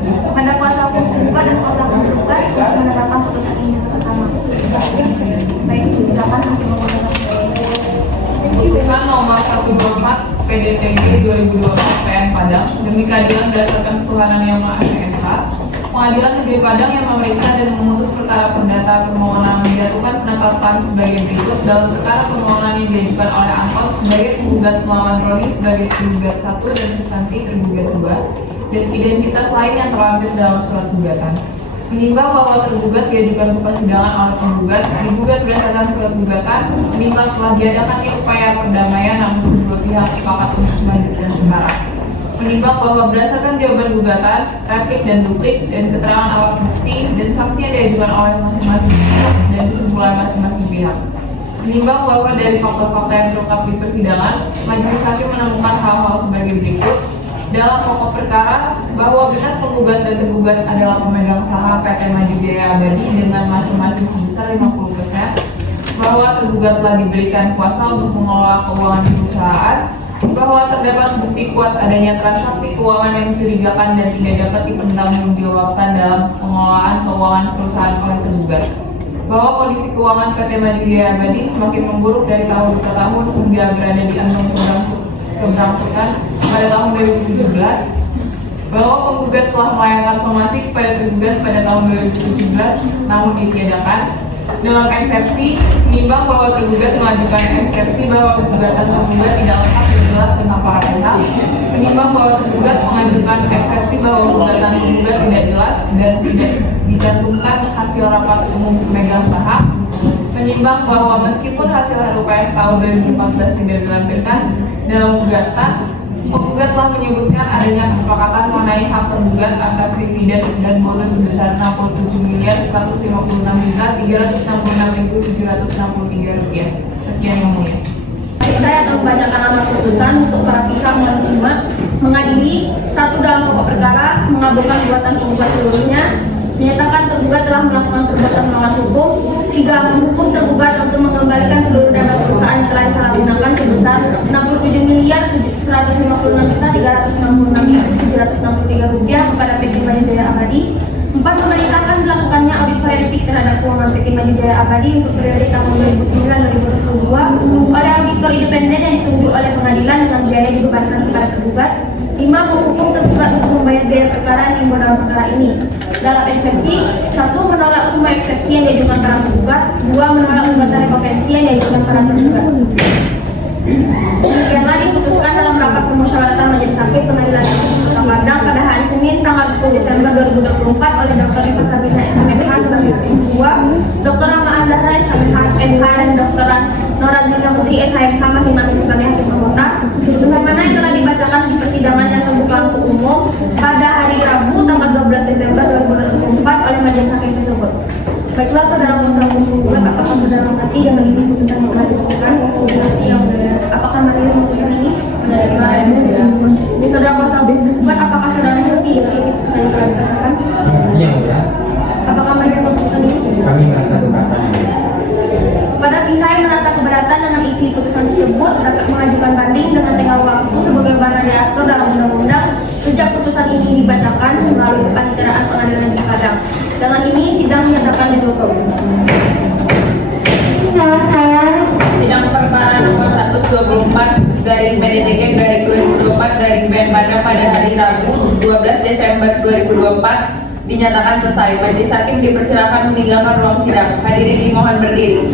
Kepada kuasa hukum tergugat dan kuasa hukum tergugat untuk menetapkan putusan ini yang pertama. Baik, silakan hakim membacakan. Putusan nomor 124 PDTG 2024 PN Padang demi keadilan berdasarkan ketuhanan yang Maha Esa. Pengadilan Negeri Padang yang memeriksa dan memutus perkara perdata permohonan menjatuhkan penetapan sebagai berikut dalam perkara permohonan yang diajukan oleh Anton sebagai penggugat melawan Roni sebagai tergugat 1 dan Susanti tergugat 2 dan identitas lain yang terlampir dalam surat gugatan. Menimbang bahwa tergugat diajukan ke persidangan oleh penggugat, digugat berdasarkan surat gugatan, menimbang telah diadakannya upaya perdamaian namun kedua pihak sepakat untuk melanjutkan perkara. Menimbang bahwa berdasarkan jawaban gugatan, replik dan duplik dan keterangan alat bukti dan saksi yang diajukan oleh masing-masing pihak dan kesimpulan masing-masing pihak. Menimbang bahwa dari fakta-fakta yang terungkap di persidangan, majelis hakim menemukan hal-hal sebagai berikut. Dalam pokok perkara, bahwa benar penggugat dan tergugat adalah pemegang saham PT Maju Jaya Abadi dengan masing-masing sebesar 50%, bahwa tergugat telah diberikan kuasa untuk mengelola keuangan di perusahaan, bahwa terdapat bukti kuat adanya transaksi keuangan yang mencurigakan dan tidak dapat dipertanggungjawabkan dalam pengelolaan keuangan perusahaan oleh tergugat, bahwa kondisi keuangan PT Maju Jaya Abadi semakin memburuk dari tahun ke tahun hingga berada di ambang keberangkutan pada tahun 2017, bahwa penggugat telah melayangkan somasi kepada tergugat pada tahun 2017 namun ditiadakan. Dalam eksepsi, menimbang bahwa tergugat mengajukan eksepsi bahwa gugatan tergugat tidak lengkap dan jelas tentang para pihak, menimbang bahwa tergugat mengajukan eksepsi bahwa gugatan tergugat tidak jelas dan tidak dicantumkan hasil rapat umum pemegang saham, menimbang bahwa meskipun hasil RUPS tahun 2014 tidak dilampirkan dalam gugatan, penggugat telah menyebutkan adanya kesepakatan mengenai hak tergugat atas dividen dan bonus sebesar Rp67.156.366.763. Sekian yang mulia. Baik, saya akan membacakan amar putusan untuk para pihak menerima, mengadili. 1. Dalam pokok perkara, mengabulkan gugatan penggugat seluruhnya, menyatakan tergugat telah melakukan perbuatan melawan hukum. 3. Menghukum tergugat untuk mengembalikan seluruh dana perusahaan yang telah disalahgunakan sebesar Rp67.366.763 kepada PT Maju Jaya Abadi. 4. Memerintahkan dilakukannya audit forensik terhadap keuangan PT Maju Jaya Abadi untuk periode tahun 2009-2022 oleh auditor independen yang ditunjuk oleh pengadilan dengan biaya dibebankan kepada tergugat. 5. Menghukum tergugat untuk membayar biaya perkara yang timbul dalam perkara ini. Dalam eksepsi, 1. Menolak semua eksepsi yang diajukan para tergugat. 2. Menolak gugatan rekompensi yang diajukan para tergugat. Demikianlah diputuskan dalam rapat permusyawaratan Majelis Hakim Pengadilan Negeri Kota Padang pada hari Senin tanggal 10 Desember 2024 oleh Dr. Eva Sabina SMH sebagai ketua, Dr. Rama Andara SMH dan Dr. Nora Zilka Putri SHMH masing-masing sebagai hakim anggota, sebagaimana yang telah dibacakan di persidangan yang terbuka untuk umum pada hari Rabu tanggal 12 Desember 2024 oleh Majelis Hakim tersebut. Baiklah, saudara kuasa hukum tergugat, apakah saudara mengerti dan mengisi putusan yang telah dibacakan? Mengerti yang mulia. Apakah materi putusan ini? Menerima. Saudara kuasa hukum tergugat, apakah saudara mengerti dengan isi putusan yang telah dibacakan? Iya, mulia. Apakah materi putusan ini? Kami merasa keberatan. Kepada pihak yang merasa keberatan dengan isi putusan tersebut dapat mengajukan banding dengan tengah waktu sebagaimana diatur dalam undang-undang sejak putusan ini dibacakan melalui Paniteraan Pengadilan Negeri Padang. Dengan ini sidang dinyatakan ditutup. Sidang perkara nomor 124 garing PDTK garing 2024 garing PN Padang pada hari Rabu 12 Desember 2024 dinyatakan selesai. Majelis Hakim dipersilakan meninggalkan ruang sidang. Hadirin dimohon berdiri.